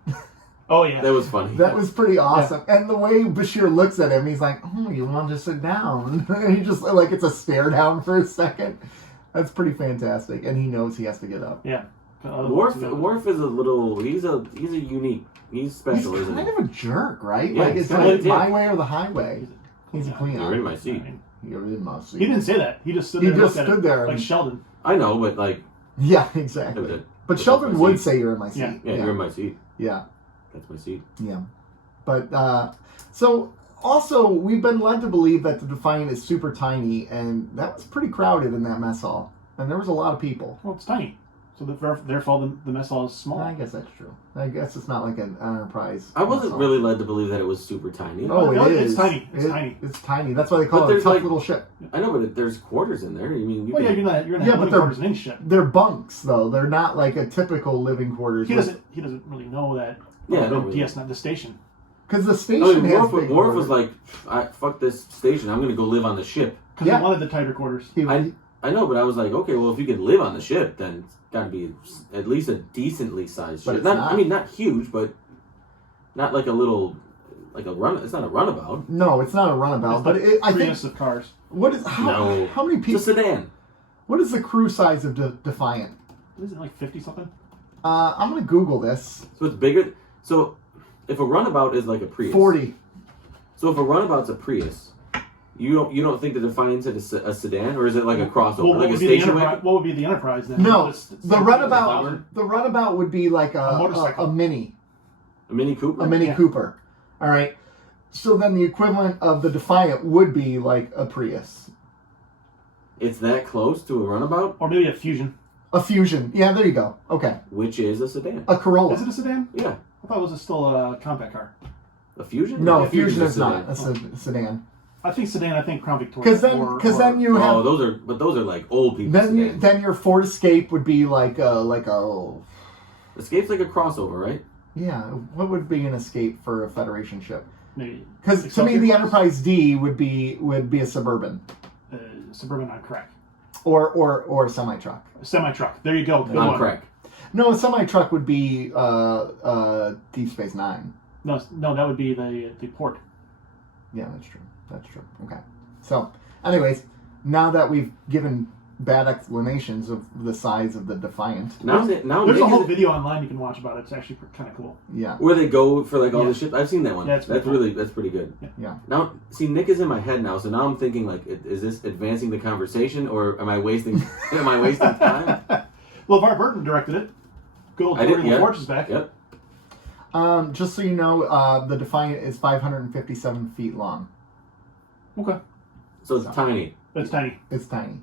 Oh yeah. That was funny. That was pretty awesome. And the way Bashir looks at him, he's like, you want to sit down? And he just, like, it's a stare down for a second. That's pretty fantastic, and he knows he has to get up. Yeah. Worf is a little. He's a unique. He's special, He's isn't kind he? of a jerk, right? Yeah, like he's it's kinda like a dick. my way or the highway. He's a You're Klingon. in my seat. You're in my seat. He didn't say that. He just stood He there. just and looked stood at it, there like and- Sheldon. I know, but like. Yeah, exactly. But that's Sheldon my would seat. say you're in my seat. Yeah. Yeah, you're in my seat. Yeah. That's my seat. Yeah. But, so, also, we've been led to believe that the Defiant is super tiny, and that was pretty crowded in that mess hall. And there was a lot of people. Well, it's tiny. So therefore the mess hall is small. I guess that's true. I guess it's not like an Enterprise. I wasn't mess hall. really led to believe that it was super tiny. Oh, No, it it's is. tiny. It's tiny. It's tiny. That's why they call But it a there's tough like- little ship. I know, but there's quarters in there. You mean you Well, yeah, can- you're gonna Yeah, have but living they're- quarters in any ship. They're bunks, though. They're not like a typical living quarters. He doesn't really know that. Yeah, the no, really. DS9, the station. Because the I station mean, has Worf big was quarters. like, fuck this station. I'm going to go live on the ship. Because Yeah. he wanted the tighter quarters. I know, but I was like, okay, well, if you can live on the ship, then it's got to be at least a decently sized But ship. it's not. I mean, not huge, but not like a little, like a run. It's not a runabout. No, it's not a runabout, It's but the I think Prius of cars. what is No. how many It's people? a sedan. What is the crew size of Defiant? Isn't it like 50 something? I'm gonna Google this. So it's bigger. So if a runabout is like a Prius. 40. So if a runabout's a Prius, you don't think the Defiant's a sedan, or is it like a crossover, Well, like a station wagon? what would be the Enterprise then? No, It's the runabout. The runabout would be like a motorcycle. mini, A Mini Cooper. a Mini Yeah. Cooper. All right. So then the equivalent of the Defiant would be like a Prius, It's that close to a runabout, Or maybe a Fusion. a Fusion. Yeah, there you go. Okay, which is a sedan. a Corolla. Is it a sedan? Yeah, I thought it was still a compact car. a Fusion. No, Yeah, a Fusion Fusion's is a not. sedan. That's a sedan. I think sedan. I think Crown Victoria. Because then you have Oh, those are like old people. sedans. then your Ford Escape would be like a Escape's like a crossover, right? yeah. What would be an Escape for a Federation ship? maybe Because to me, the Enterprise D would be a Suburban Suburban on crack, or a semi truck. semi truck. There you go. Good On one. crack. No, a semi truck would be Deep Space Nine. No, that would be the port. Yeah, that's true. That's true. Okay. So, anyways, now that we've given bad explanations of the size of the Defiant, Now There's Nick a whole is- video online you can watch about it. It's actually kind of cool. yeah, where they go for like all Yeah. the ships. I've seen that one. Yeah, it's that's pretty cool. that's pretty good. yeah. Now, see, Nick is in my head now, so now I'm thinking like, is this advancing the conversation, or am I wasting time? LeVar Burton directed it. Good old I did. Jordan Yeah. LaForge is back. Yep. Just so you know, the Defiant is 557 feet long. Okay. So it's tiny. It's tiny. It's tiny.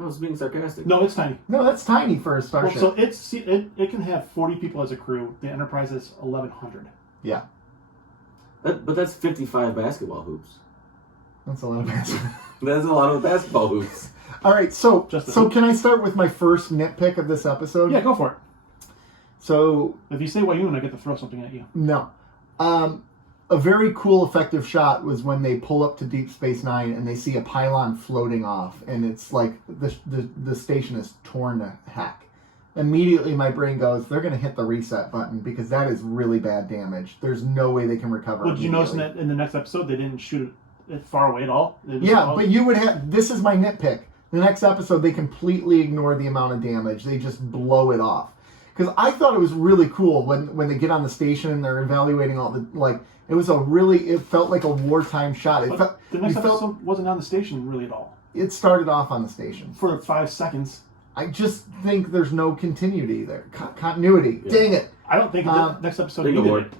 I was being sarcastic. No, it's tiny. No, that's tiny for a Well, starship. so it can have 40 people as a crew. The Enterprise has 1,100. Yeah, But that's 55 basketball hoops. that's a lot of basketball. That's a lot of basketball hoops. All right, so Just a- so can I start with my first nitpick of this episode? Yeah, go for it. So If you say Wayun, I get to throw something at you. no, a very cool, effective shot was when they pull up to Deep Space Nine and they see a pylon floating off, and it's like the station is torn to heck. Immediately, my brain goes, they're going to hit the reset button because that is really bad damage. There's no way they can recover. Well, did you notice immediately. in the next episode they didn't shoot it far away at all? It was Yeah, all- but you would have. This is my nitpick. The next episode, they completely ignore the amount of damage. They just blow it off. Because I thought it was really cool when they get on the station and they're evaluating all the It was it felt like a wartime shot. It But felt. the next you felt- episode wasn't on the station really at all. It started off on the station. For 5 seconds. I just think there's no continuity there. Continuity. Yeah. Dang it. I don't think the next episode Bingo needed board. it.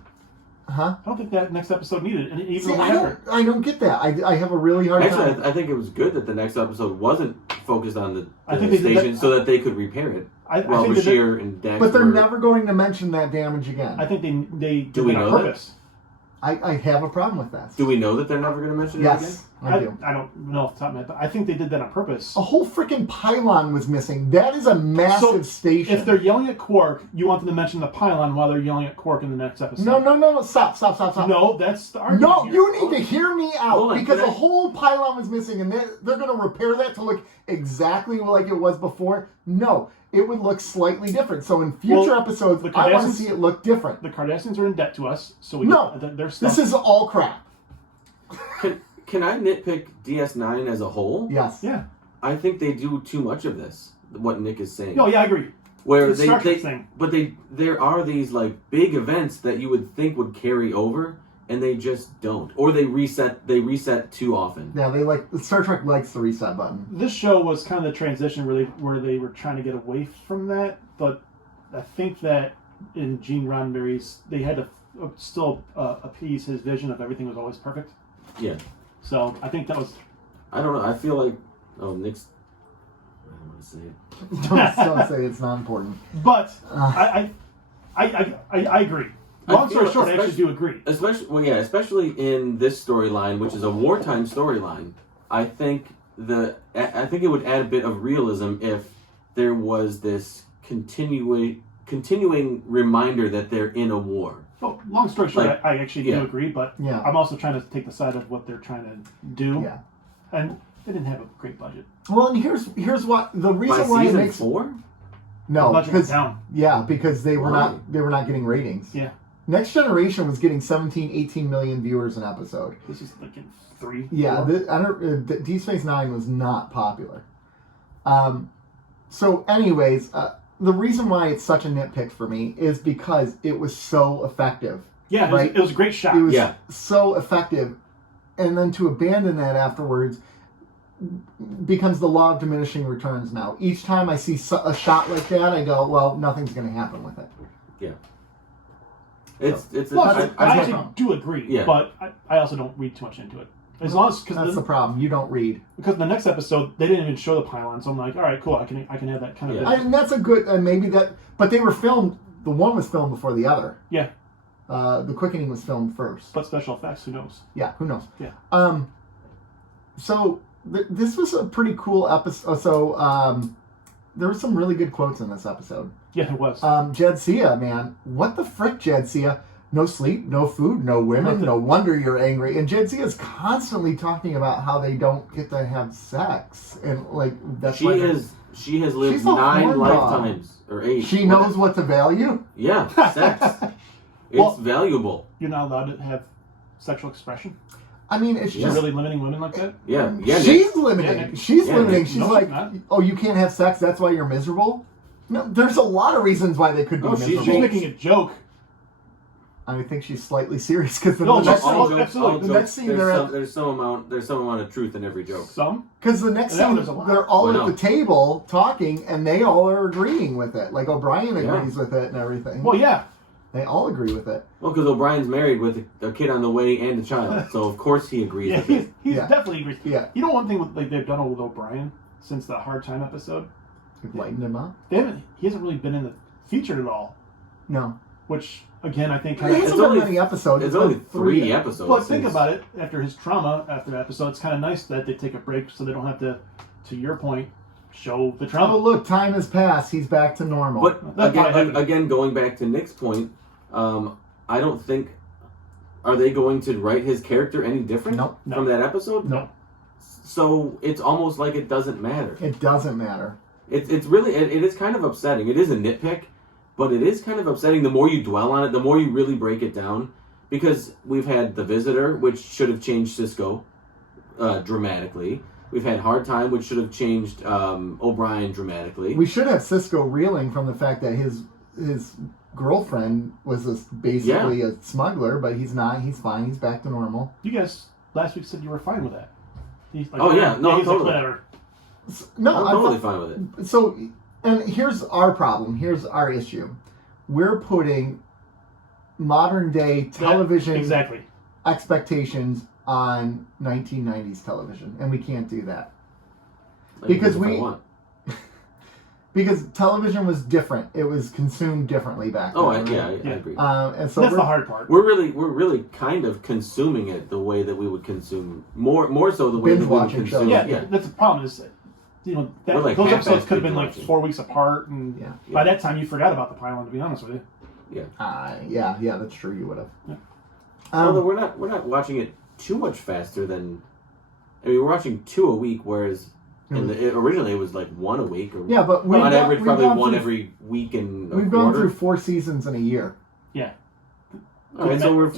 Huh? I don't think that next episode needed it. And even See, after. I don't get that. I have a really hard Actually, time. I think it was good that the next episode wasn't focused on the I think they did station that- so that they could repair it. I While think they did- Bashir and Dax But they're were... never going to mention that damage again. I think they Do did we it on know that? purpose. I have a problem with that. Do we know that they're never going to mention it Yes, I do. I don't know off the top of my head, but I think they did that on purpose. A whole freaking pylon was missing. That is a massive station. If they're yelling at Quark, you want them to mention the pylon while they're yelling at Quark in the next episode. No. Stop. No, that's the argument. No, here. you need to hear me out Hold on, because can the I- whole pylon was missing and they're going to repair that to look exactly like it was before. No, it would look slightly different. So in future Well, episodes, the I want to Cardassians- see it look different. The Cardassians are in debt to us, so we No, they're stuck. This is all crap. Can I nitpick DS9 as a whole? Yes. Yeah. I think they do too much of this. What Nick is saying. No, yeah, I agree. Where It's a Star Trek thing. but there are these like big events that you would think would carry over, and they just don't, or they reset too often. Yeah, Star Trek likes the reset button. This show was kind of the transition where they were trying to get away from that, but I think that in Gene Roddenberry's, they had to still appease his vision of everything was always perfect. Yeah. So I think that was. I don't know. I feel like Nick's. I don't want to say it. Don't say it's not important. But I agree. Long story short, I actually do agree. Especially in this storyline, which is a wartime storyline. I think it would add a bit of realism if there was this continuing reminder that they're in a war. Well, long story short, I actually do agree, but I'm also trying to take the side of what they're trying to do. Yeah. And they didn't have a great budget. Well, and here's what the reason By why season it makes 4? no The budget was down. because they were not getting ratings. Yeah. Next Generation was getting 18 million viewers an episode. This is like in 3. Yeah, DS9 was not popular. So, anyways, the reason why it's such a nitpick for me is because it was so effective. Yeah, right? it was a great shot. It was so effective, and then to abandon that afterwards becomes the law of diminishing returns. Now, each time I see a shot like that, I go, "Well, nothing's going to happen with it." Yeah. I actually do agree, but I also don't read too much into it. As long as that's the problem. You don't read because the next episode they didn't even show the pylon, so I'm like, all right, cool. I can have that kind of. And that's a good maybe that, but they were filmed. The one was filmed before the other. Yeah. The Quickening was filmed first. But special effects, who knows? Yeah, who knows? Yeah. So this was a pretty cool episode. So there were some really good quotes in this episode. Yeah, it was. Jadzia, man, what the frick, Jadzia? No sleep, no food, no women. No wonder you're angry. And Jadzia is constantly talking about how they don't get to have sex, and like that's she has lived 9 lifetimes or 8. She knows what to value. Yeah, sex. It's valuable. You're not allowed to have sexual expression. I mean, it's You're really limiting women like that. Yeah. She's limiting. Yeah, she's limiting. She's no, like, she's oh, you can't have sex. That's why you're miserable. No, there's a lot of reasons why they could be miserable. She's making a joke. I think she's slightly serious because the next scene there's some amount of truth in every joke. Because the next scene they're all at the table talking and they all are agreeing with it. Like O'Brien agrees with it and everything. Well, yeah, they all agree with it. Well, because O'Brien's married with a kid on the way and a child, so of course he agrees. Yeah, with it. He's definitely agrees. Yeah. You know one thing they've done with O'Brien since the Hard Time episode? You've lightened him up. He hasn't really been in the featured at all. No. Which again, I think it's only many episodes. It's only 3 episodes. Well, think about it. After his trauma, after the episode, it's kind of nice that they take a break so they don't have to your point, show the trauma. Oh, look, time has passed. He's back to normal. But again, going back to Nick's point, I don't think. Are they going to write his character any different from that episode? No. So it's almost like it doesn't matter. It doesn't matter. It's really it is kind of upsetting. It is a nitpick, but it is kind of upsetting. The more you dwell on it, the more you really break it down. Because we've had The Visitor, which should have changed Cisco dramatically. We've had Hard Time, which should have changed O'Brien dramatically. We should have Cisco reeling from the fact that his girlfriend was basically a smuggler, but he's not. He's fine. He's back to normal. You guys last week said you were fine with that. He's totally. Whatever. No, I'm totally fine with it. So, and here's our problem. Here's our issue. We're putting modern day television expectations on 1990s television, and we can't do that because television was different. It was consumed differently back then. I agree. And so that's the hard part. We're really kind of consuming it the way that we would consume more so the way that we would consume. Yeah, that's the problem. Is those episodes could have been like 4 weeks apart, and by that time you forgot about the pylon. To be honest with you. Yeah. That's true. You would have. Yeah. Although we're not watching it too much faster than. I mean, we're watching 2 a week, whereas. Originally, it was like 1 a week. But on average, probably 1 every week and we've gone through 4 seasons in a year. Yeah. Okay, so we're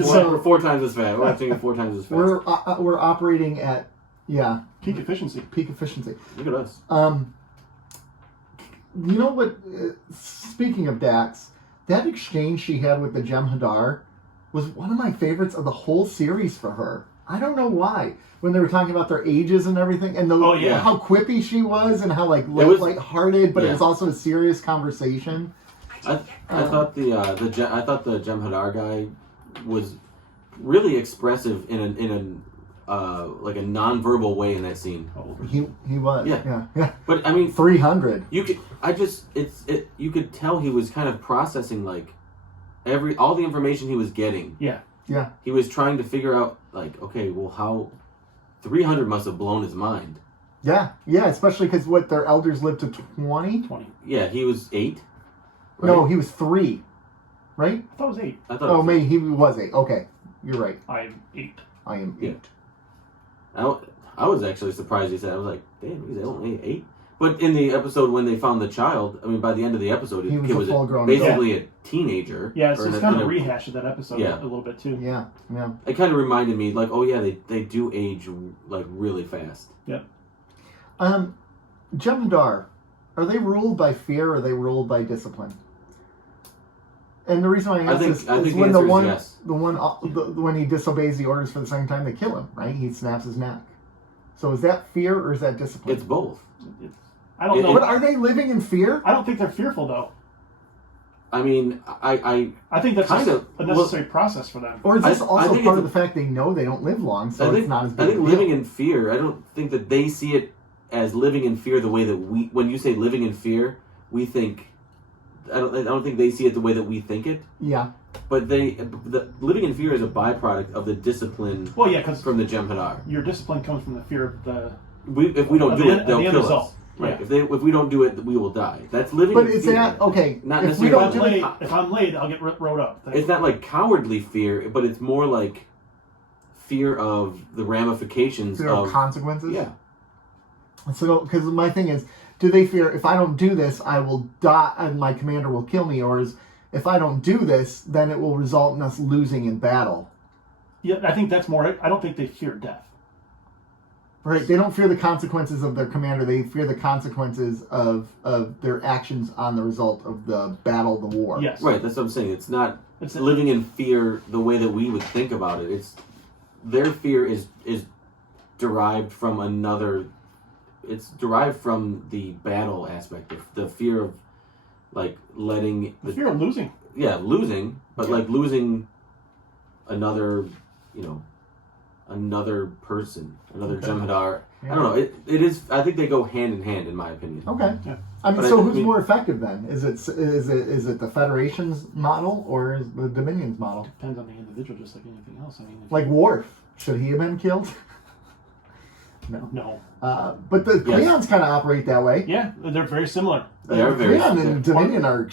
4 times as fast. We're watching it 4 times as fast. We're operating at Yeah. Peak efficiency. Peak efficiency. Look at us. You know what? Speaking of Dax, that exchange she had with the Jem'Hadar was one of my favorites of the whole series for her. I don't know why. When they were talking about their ages and everything, and how quippy she was, and how lighthearted, but it was also a serious conversation. I thought the Jem'Hadar guy was really expressive in a non-verbal way in that scene. He was. Yeah. But I mean, 300. you could tell he was kind of processing like all the information he was getting. Yeah. Yeah. He was trying to figure out like, okay, well, how 300 must have blown his mind. Yeah, especially because their elders lived to 20? 20. Yeah, he was 8. Right? No, he was 3. Right? I thought it was 8. I thought maybe he was 8. Okay, you're right. I am 8. I am 8. I was actually surprised he said. I was like, damn, he's only 8. But in the episode when they found the child, I mean, by the end of the episode, he was basically a teenager. Yeah, so it's kind of a rehash of that episode a little bit too. Yeah. It kind of reminded me, like, oh yeah, they do age like really fast. Yep. Jem'Hadar, are they ruled by fear or are they ruled by discipline? And the reason why I ask this is when when he disobeys the orders for the second time, they kill him, right? He snaps his neck. So is that fear or is that discipline? It's both. I don't know. But are they living in fear? I don't think they're fearful though. I mean, I think that's just a necessary process for them. Or is this also part of the fact they know they don't live long, so it's not as big I think living in fear, I don't think that they see it as living in fear the way that when you say living in fear, we think, I don't think they see it the way that we think it. Yeah. But living in fear is a byproduct of the discipline from the Jem'Hadar. Your discipline comes from the fear of the... If we don't do it, they'll kill us. Right. Yeah. If we don't do it, we will die. That's living in fear. But it's that, okay. Not if necessarily. If I'm late, I'll get rode up. It's not like cowardly fear, but it's more like fear of the ramifications of consequences? Yeah. So, because my thing is, do they fear if I don't do this, I will die and my commander will kill me, or if I don't do this, then it will result in us losing in battle? Yeah, I think that's more. I don't think they fear death. Right, they don't fear the consequences of their commander. They fear the consequences of their actions on the result of the battle, the war. Yes. Right, that's what I'm saying. It's not living in fear the way that we would think about it. It's their fear is derived from another. It's derived from the battle aspect of the fear of like letting the fear of losing. Yeah, losing, but like losing another, another person, another Jem'Hadar. Yeah. I don't know. It is. I think they go hand in hand, in my opinion. Okay. Yeah. I mean, who's more effective then? Is it the Federation's model or is the Dominion's model? Depends on the individual, just like anything else. I mean, like Worf, should he have been killed? No. But the Klingons kind of operate that way. Yeah, they're very similar. They are very similar. Klingon and Dominion or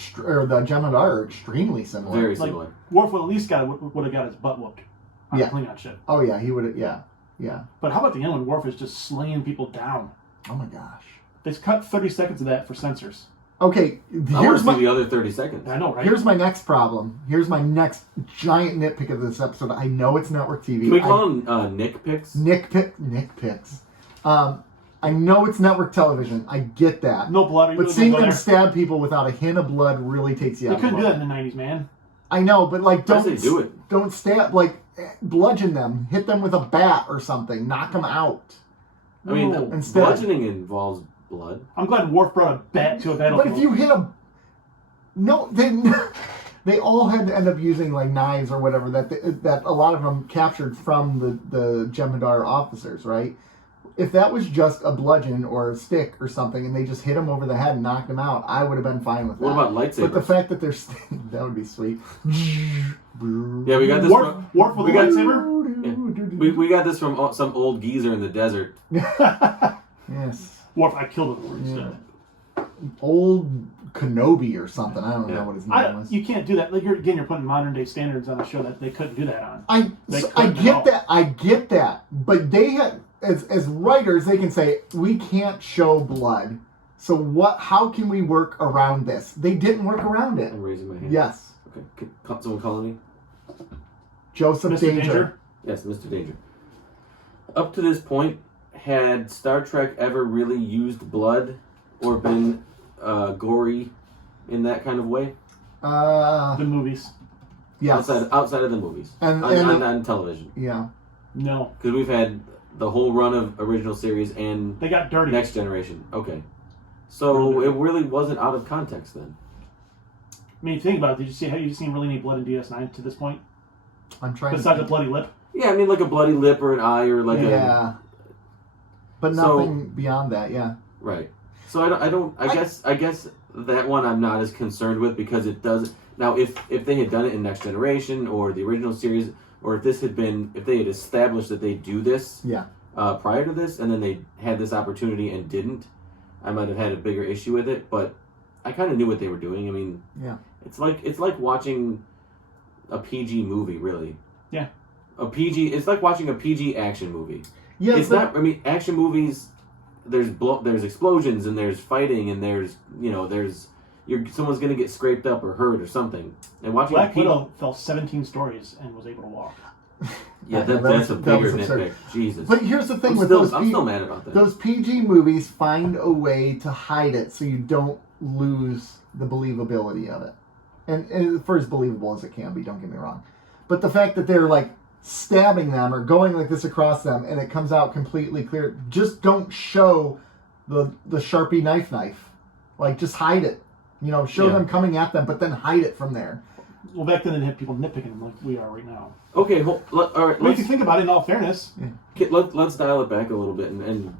the Jem'Hadar are extremely similar. Very similar. Like, Worf would at least would have got his butt whooped on a Klingon ship. Oh yeah, he would have. Yeah. But how about the end when Worf is just slaying people down? Oh my gosh. They cut 30 seconds of that for censors. Okay, I want to see the other 30 seconds. I know, right? Here's my next problem. Here's my next giant nitpick of this episode. I know it's network TV. Can we call them nitpicks? Nitpicks. I know it's network television. I get that. No blood. But seeing them stab people without a hint of blood really takes you out. They couldn't do that in the 90s, man. I know, but like, do it. Don't stab. Like, bludgeon them. Hit them with a bat or something. Knock them out. I mean, bludgeoning involves blood. I'm glad Worf brought a bat to a battlefield. But if you hit they all had to end up using like knives or whatever that a lot of them captured from the Jem'Hadar officers, right? If that was just a bludgeon or a stick or something and they just hit him over the head and knocked him out, I would have been fine with that. What about lightsabers? But the fact that they're that would be sweet. Yeah, we got this Worf with a lightsaber? Yeah. We got this from some old geezer in the desert. Yes. Worf, I killed him instead. Old Kenobi or something. I don't know what his name was. You can't do that. Like you're putting modern day standards on a show that they couldn't do that on. I get that. But they had as writers, they can say we can't show blood. So how can we work around this? They didn't work around it. I'm raising my hand. Yes. Okay. Someone calling me? Joseph Mr. Danger. Yes, Mr. Danger. Up to this point, had Star Trek ever really used blood or been gory in that kind of way? The movies. Yes. Outside of the movies. And on television. Yeah. No. Because we've had the whole run of original series and They got dirty. Next Generation. Okay. So it really wasn't out of context then. I mean, think about it. Did you see how you seen really any blood in DS9 to this point? I'm trying Besides to... a bloody lip? Yeah, I mean like a bloody lip or an eye or like Yeah. But nothing beyond that, yeah. Right. So I guess that one I'm not as concerned with because it does. Now, if they had done it in Next Generation or the original series, or if they had established that they do this prior to this, and then they had this opportunity and didn't, I might have had a bigger issue with it. But I kind of knew what they were doing. I mean, it's like watching a PG movie, really. Yeah. It's like watching a PG action movie. Yeah. It's not. I mean, action movies. There's explosions and there's fighting and there's someone's gonna get scraped up or hurt or something. And watching Black Widow fell 17 stories and was able to walk. Yeah, that's a bigger nitpick. Jesus. But here's the thing I'm still mad about that. Those PG movies find a way to hide it so you don't lose the believability of it. And for as believable as it can be, don't get me wrong. But the fact that they're like stabbing them or going like this across them and it comes out completely clear, just don't show the Sharpie knife. Like, just hide it. Show them coming at them, but then hide it from there. Well, back then they had people nitpicking them like we are right now. Okay, all right. If you think about it, in all fairness. Let's dial it back a little bit. And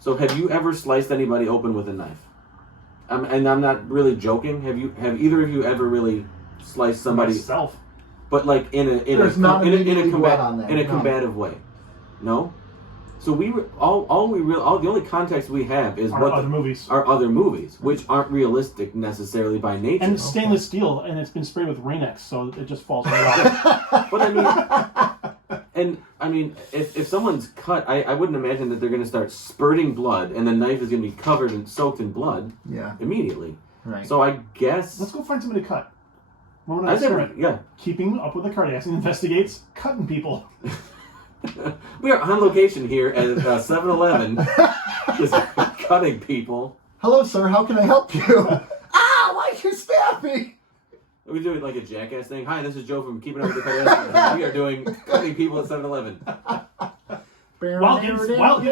so, have you ever sliced anybody open with a knife? And I'm not really joking. Have either of you ever really sliced somebody? Myself. But like in a combative way. No. So the only context we have is our other movies, which aren't realistic necessarily by nature. And it's stainless steel, and it's been sprayed with Rain-X, so it just falls right off. But I mean, if someone's cut, I wouldn't imagine that they're going to start spurting blood, and the knife is going to be covered and soaked in blood. Immediately. Right. So I guess let's go find somebody to cut. Keeping up with the Cardassian investigates cutting people. We are on location here at 7-Eleven, just cutting people. Hello, sir. How can I help you? Why'd you stab me? We do it like a jackass thing. Hi, this is Joe from Keeping Up with the Cardassians. We are doing cutting people at 7-Eleven. Wild get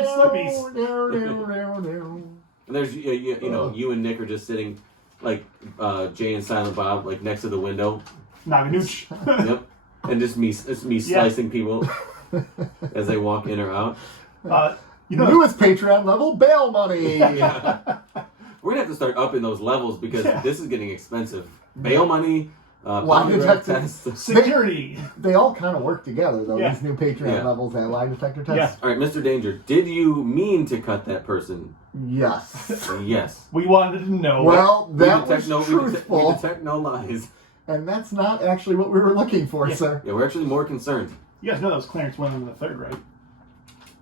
slippies. And there's you and Nick are just sitting like Jay and Silent Bob like next to the window. Naganooch. Yep. And just me slicing people as they walk in or out. Newest Patreon level, bail money. Yeah. We're gonna have to start upping those levels because this is getting expensive. Bail money, lie detector tests, security. They all kind of work together though. These new Patreon levels and lie detector tests. All right, Mr. Danger, did you mean to cut that person? Yes. Yes. We wanted to know. Well, that was truthful. We detect no lies. And that's not actually what we were looking for, sir. Yeah, we're actually more concerned. You guys know that was Clarence William the Third, right?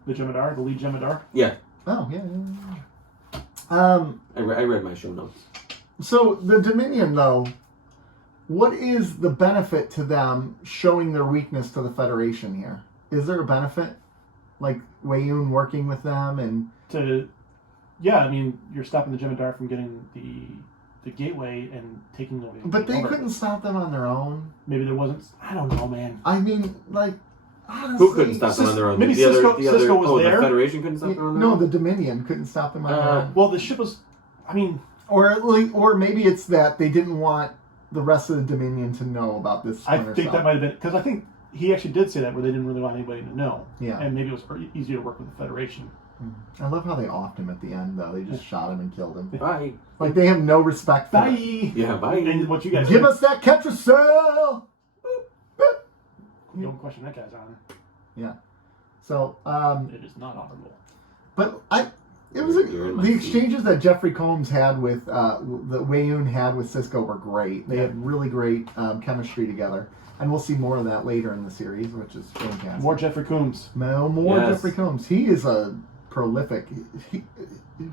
The Jemadar, the lead Jemadar. Yeah. Oh, yeah. I read my show notes. So the Dominion, though, what is the benefit to them showing their weakness to the Federation here? Is there a benefit, like Weyoun working with them and I mean, you're stopping the Jemadar from getting the gateway and taking over. But they couldn't stop them on their own. Maybe there wasn't. I don't know, man. I mean, like. Honestly, who couldn't stop them on their own? Maybe Cisco was there. The Federation couldn't stop them on their own? No, the Dominion couldn't stop them on their own. Well, the ship was, I mean... Or maybe it's that they didn't want the rest of the Dominion to know about this. I think that might have been... Because I think he actually did say that, where they didn't really want anybody to know. Yeah. And maybe it was easier to work with the Federation. I love how they offed him at the end, though. They just shot him and killed him. Bye. Like, they have no respect for Bye. it. Yeah, bye. And what you guys Give us that Ketracel! Don't question that guy's honor. Yeah. So, it is not honorable. But it was the exchanges that Jeffrey Combs had with that Weyoun had with Cisco were great. They had really great chemistry together, and we'll see more of that later in the series, which is fantastic. More Jeffrey Combs. Jeffrey Combs. He is a prolific.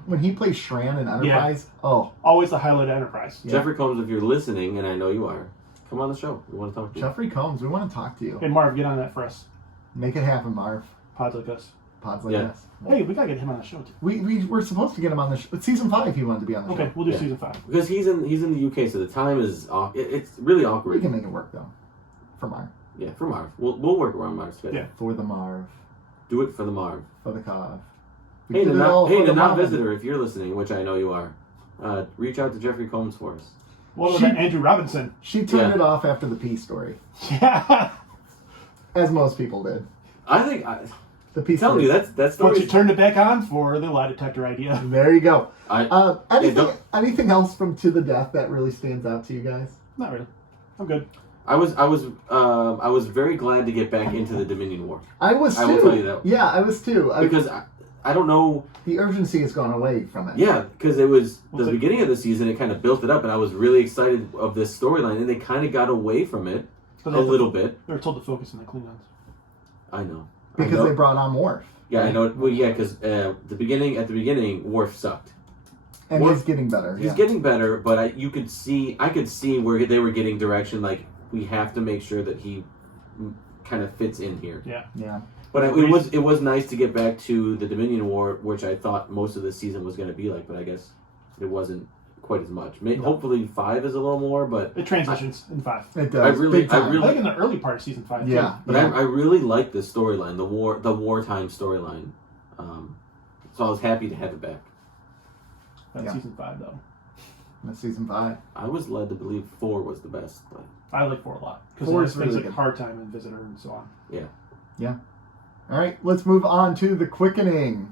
When he plays Shran in Enterprise, always the highlight of Enterprise. Yeah. Jeffrey Combs, if you're listening, and I know you are, come on the show. We want to talk to you. Jeffrey Combs, we want to talk to you. Hey, Marv, get on that for us. Make it happen, Marv. Podcast. pods like Yeah. this. Hey, we gotta get him on the show too. We're supposed to get him on the show. Season 5, he wanted to be on the show. Okay, we'll do Yeah. season 5. Because he's in the UK, so the time is it's really We awkward. can make it work, though. For Marv. Yeah, for Marv. We'll work around Marv's schedule. Yeah. For the Marv. Do it for the Marv. For the Cov. Hey, did it all for the Marv. non-visitor, if you're listening, which I know you are, reach out to Jeffrey Combs for us. What about Andrew Robinson? She turned Yeah. it off after the P story. Yeah. As most people did. I think The P telling story. you that's But the you turned it back on for the lie detector idea. There you go. don't- Anything else from To the Death that really stands out to you guys? Not really. I'm good. I was very glad to get back into the Dominion War I was too. I will tell you that. Yeah, I was too. because I don't know. The urgency has gone away from it. Yeah, because it was What's the it? beginning of the season. It kind of built it up, and I was really excited of this storyline, and they kind of got away from it a little bit. They were told to focus on the Klingons. I know Because they brought on Worf. Yeah, I know. Well, yeah, because at the beginning, Worf sucked. And Worf- he's getting better. He's getting better, but I could see where they were getting direction. Like, we have to make sure that he kind of fits in here. Yeah. But it was nice to get back to the Dominion War, which I thought most of the season was going to be like, but I guess it wasn't quite as much. Hopefully 5 is a little more, but It transitions in 5. It does. I really- Big time. I really- I think in the early part of season 5. Yeah. Too. but I really like this storyline, the wartime storyline. So I was happy to have it back. That's Yeah. season 5 though. That's season 5. I was led to believe 4 was the best. But I like 4 a lot because 4 there's is things really like good. Hard Time and Visitor and so on. All right, let's move on to the Quickening.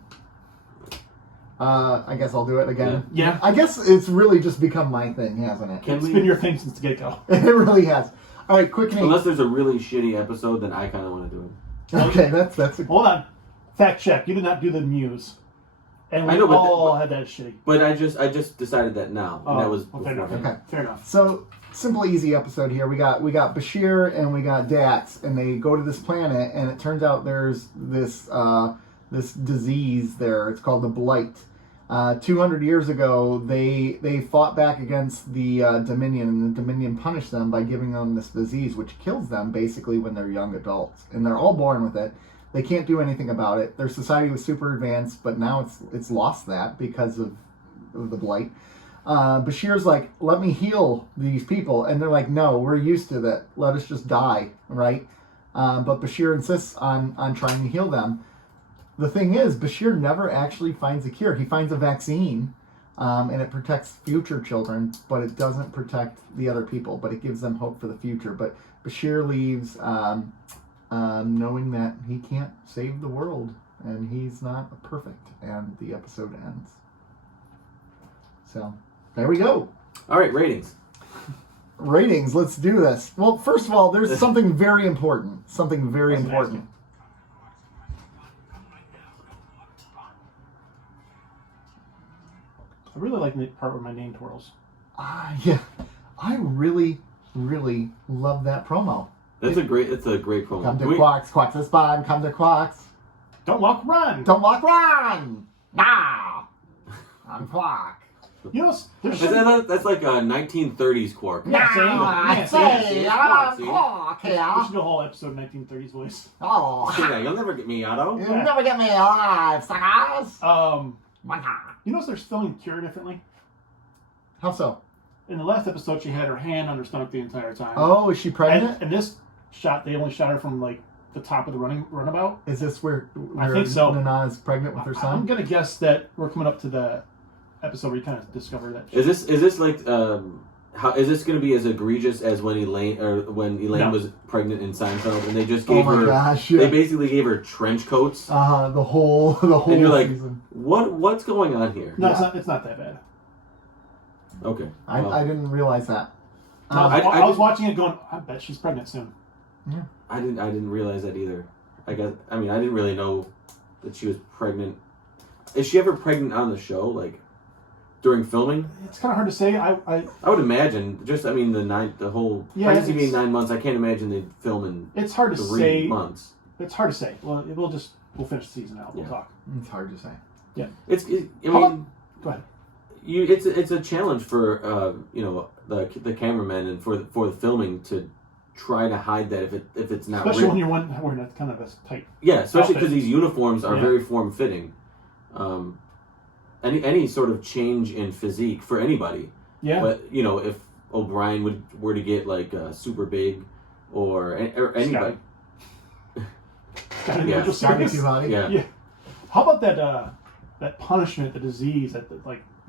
I guess I'll do it again. Yeah. I guess it's really just become my thing, hasn't it? Can It's we? been your thing since the get-go. It really has. All right, Quickening. Unless there's a really shitty episode, then I kind of want to do it. Okay, that's a, Hold on. Fact check. You did not do the Muse. And we I know, but all had that shitty. But I just decided that now, and that was fair enough. beforehand. Okay. Fair enough. so simple, easy episode here. We got Bashir and we got Dax, and they go to this planet, and it turns out there's this this disease there. It's called the Blight. 200 years ago, they fought back against the Dominion, and the Dominion punished them by giving them this disease, which kills them basically when they're young adults, and they're all born with it. They can't do anything about it. Their society was super advanced, but now it's lost that because of the Blight. Bashir's like, let me heal these people, and they're like, no, we're used to that. Let us just die, right? But Bashir insists on trying to heal them. The thing is, Bashir never actually finds a cure. He finds a vaccine, and it protects future children, but it doesn't protect the other people, but it gives them hope for the future. But Bashir leaves knowing that he can't save the world, and he's not perfect, and the episode ends. So, there we go. All right, ratings. Ratings, let's do this. Well, first of all, there's something very important. Something very That's important. I really like the part where my name twirls. Yeah, I really, really love that promo. It's a great promo. Come to Quarks, Quarks is fun. Come to Quarks. Don't walk, run! Don't walk, run! Nah! I'm Quark. You know, there's That's like a 1930s Quark. Yeah, same. I Yeah, say, I'm see? Quark, We yeah. should do a whole episode 1930s voice. Oh, Yeah, you'll never get me, Otto. you'll never get me alive, suckers. You notice they're filming Kira differently? How so? In the last episode, she had her hand on her stomach the entire time. Oh, is she pregnant? And in this shot, they only shot her from like the top of the runabout. Is this where I think so. Nana is pregnant with her I'm son? gonna guess that we're coming up to the episode where you kind of discover that. Is this like how is this going to be as egregious as when Elaine No. was pregnant in Seinfeld and they just Oh gave my her gosh! they Yeah. basically gave her trench coats The whole and you're like season. what's going on here? No, Yeah. it's not that bad. Okay, I didn't realize that. I was watching it going, I bet she's pregnant soon. I didn't realize that either. I didn't really know that she was pregnant. Is she ever pregnant on the show, like during filming? It's kind of hard to say. I I would imagine. The whole Yeah, pregnancy being it's- 9 months. I can't imagine they'd film in it's hard to 3 say. months. It's hard to say. Well, we'll finish the season out. We'll Yeah. talk. It's hard to say. Yeah. I How mean, Go ahead. it's a challenge for the cameramen and for the filming to try to hide that if it's not Especially when written. you're wearing a kind of a tight. Yeah, especially because outfit. these uniforms are Yeah. very form-fitting. Any sort of change in physique for anybody. Yeah. But, if O'Brien were to get, like, super big or anybody. Got an Yeah. angel Scotty service. Peabody. Yeah. Yeah. How about that punishment, the disease,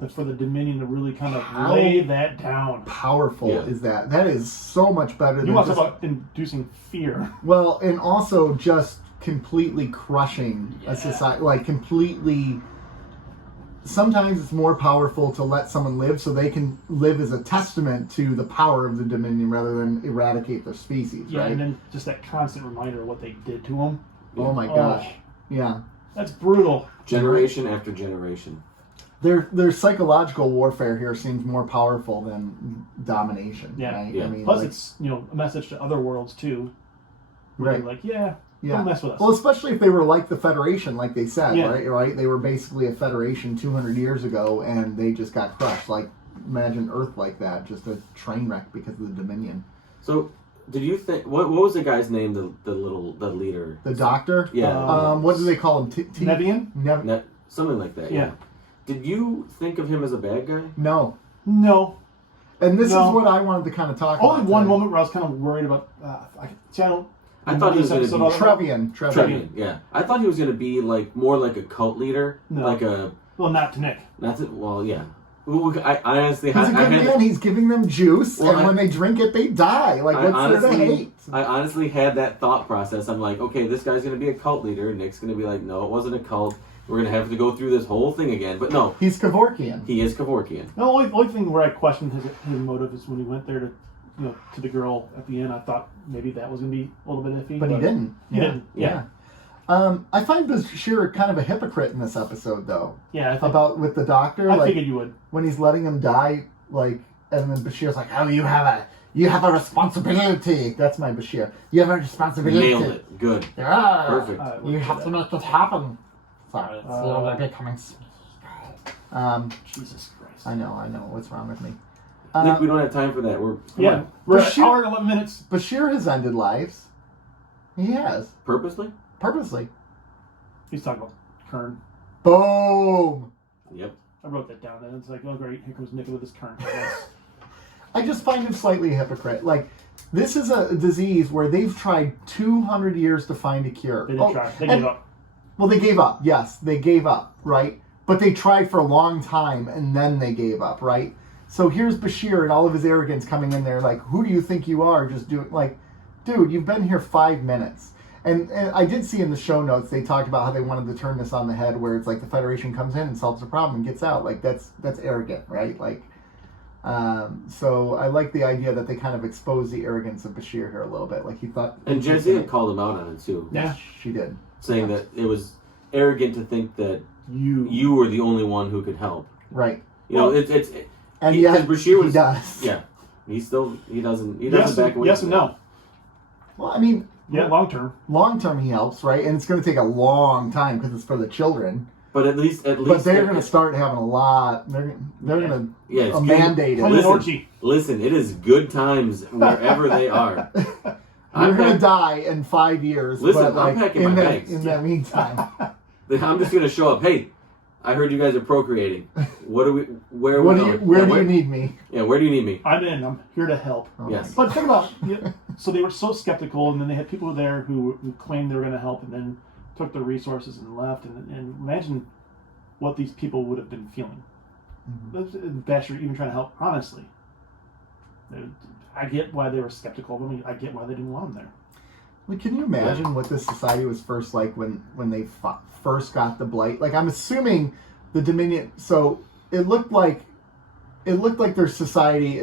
that's for the Dominion to really kind of How lay that down. Powerful Yeah. is that? That is so much better You than want to just, talk about inducing fear. well, and also just completely crushing Yeah. a society, like completely. Sometimes it's more powerful to let someone live so they can live as a testament to the power of the Dominion rather than eradicate their species, Yeah, right? and then just that constant reminder of what they did to them. Oh my gosh. Yeah. That's brutal. Generation after generation. Their psychological warfare here seems more powerful than domination, Yeah. right? Yeah. I mean, Plus, like, it's a message to other worlds too. Where right. they're like, yeah, Yeah. don't mess with us. Well, especially if they were like the Federation, like they said, Yeah. right? They were basically a Federation 200 years ago, and they just got crushed. Like, imagine Earth like that, just a train wreck because of the Dominion. So, did you think what was the guy's name? The leader. The Doctor. Yeah. What do they call him? Nevian? Something like that. Yeah. Did you think of him as a bad guy? No. No. And this No. is what I wanted to kind of talk Only about. one today. moment where I was kind of worried about. I thought he was going to be Trevian. Trevian. Yeah, I thought he was going to be like more like a cult leader, No. like a. Well, not to Nick. That's it. Well, yeah. I honestly, He's a good man. He's giving them juice, Well, and when they drink it, they die. Like, what's there to hate? I honestly had that thought process. I'm like, okay, this guy's going to be a cult leader. Nick's going to be like, no, it wasn't a cult. We're going to have to go through this whole thing again. But no, He's Kevorkian. he is Kevorkian. The only thing where I questioned his motive is when he went there to the girl at the end. I thought maybe that was going to be a little bit iffy. But he didn't. He didn't. Yeah. I find Bashir kind of a hypocrite in this episode, though. Yeah. I think, About with the Doctor, I like figured you would. when he's letting him die, like, and then Bashir's like, "Oh, you have a responsibility." That's my Bashir. You have a responsibility. Nailed it. Good. Yeah. Perfect. You have to make it happen. Sorry, it's slowly becoming. Jesus Christ. I know. What's wrong with me? Nick, we don't have time for that. Come Yeah. on. We're at Bashir- hour and 11 minutes. Bashir has ended lives. He has Purposely? purposely. He's talking about Kern. Boom. Yep. I wrote that down, and it's like, oh great, here comes Nick with his Kern. Yes. I just find him slightly a hypocrite. Like, this is a disease where they've tried 200 years to find a cure. They didn't try. They gave up. Well, they gave up. Yes, they gave up, right? But they tried for a long time, and then they gave up, right? So here's Bashir and all of his arrogance coming in there like, who do you think you are? Just doing, like, dude, you've been here 5 minutes. And I did see in the show notes, they talked about how they wanted to turn this on the head where it's like the Federation comes in and solves the problem and gets out. Like, that's arrogant, right? Like, so I like the idea that they kind of expose the arrogance of Bashir here a little bit. Like, he thought... And Jazia called him out on it, too. Yeah. She did. Saying that it was arrogant to think that You were the only one who could help. Right. You know, Well, And He- yet, 'cause Bashir he was- does. yeah. He doesn't yes, back away. yes from and that. no. Well, I mean... Yeah, long term. Long term, he helps, right? And it's going to take a long time because it's for the children. But at least But they're going to start having a lot. They're going to Yeah, it's mandate Plan it. an Listen. orgy. Listen, it is good times wherever they are. You're I'm going to pack- die in 5 years. Listen, but I'm like, packing in my that bags. in that meantime, I'm just gonna show up. Hey, I heard you guys are procreating. Where where we do you going? where Yeah, do you need me? Yeah, where do you need me? I'm in. I'm here to help. Oh Yes. my But think about so they were so skeptical, and then they had people there who claimed they were going to help, and then took their resources and left. And imagine what these people would have been feeling. Basher even trying to help. Honestly, I get why they were skeptical of them. I get why they didn't want them there. Like, can you imagine what this society was first like when they first got the Blight? Like, I'm assuming the Dominion. So it looked like their society.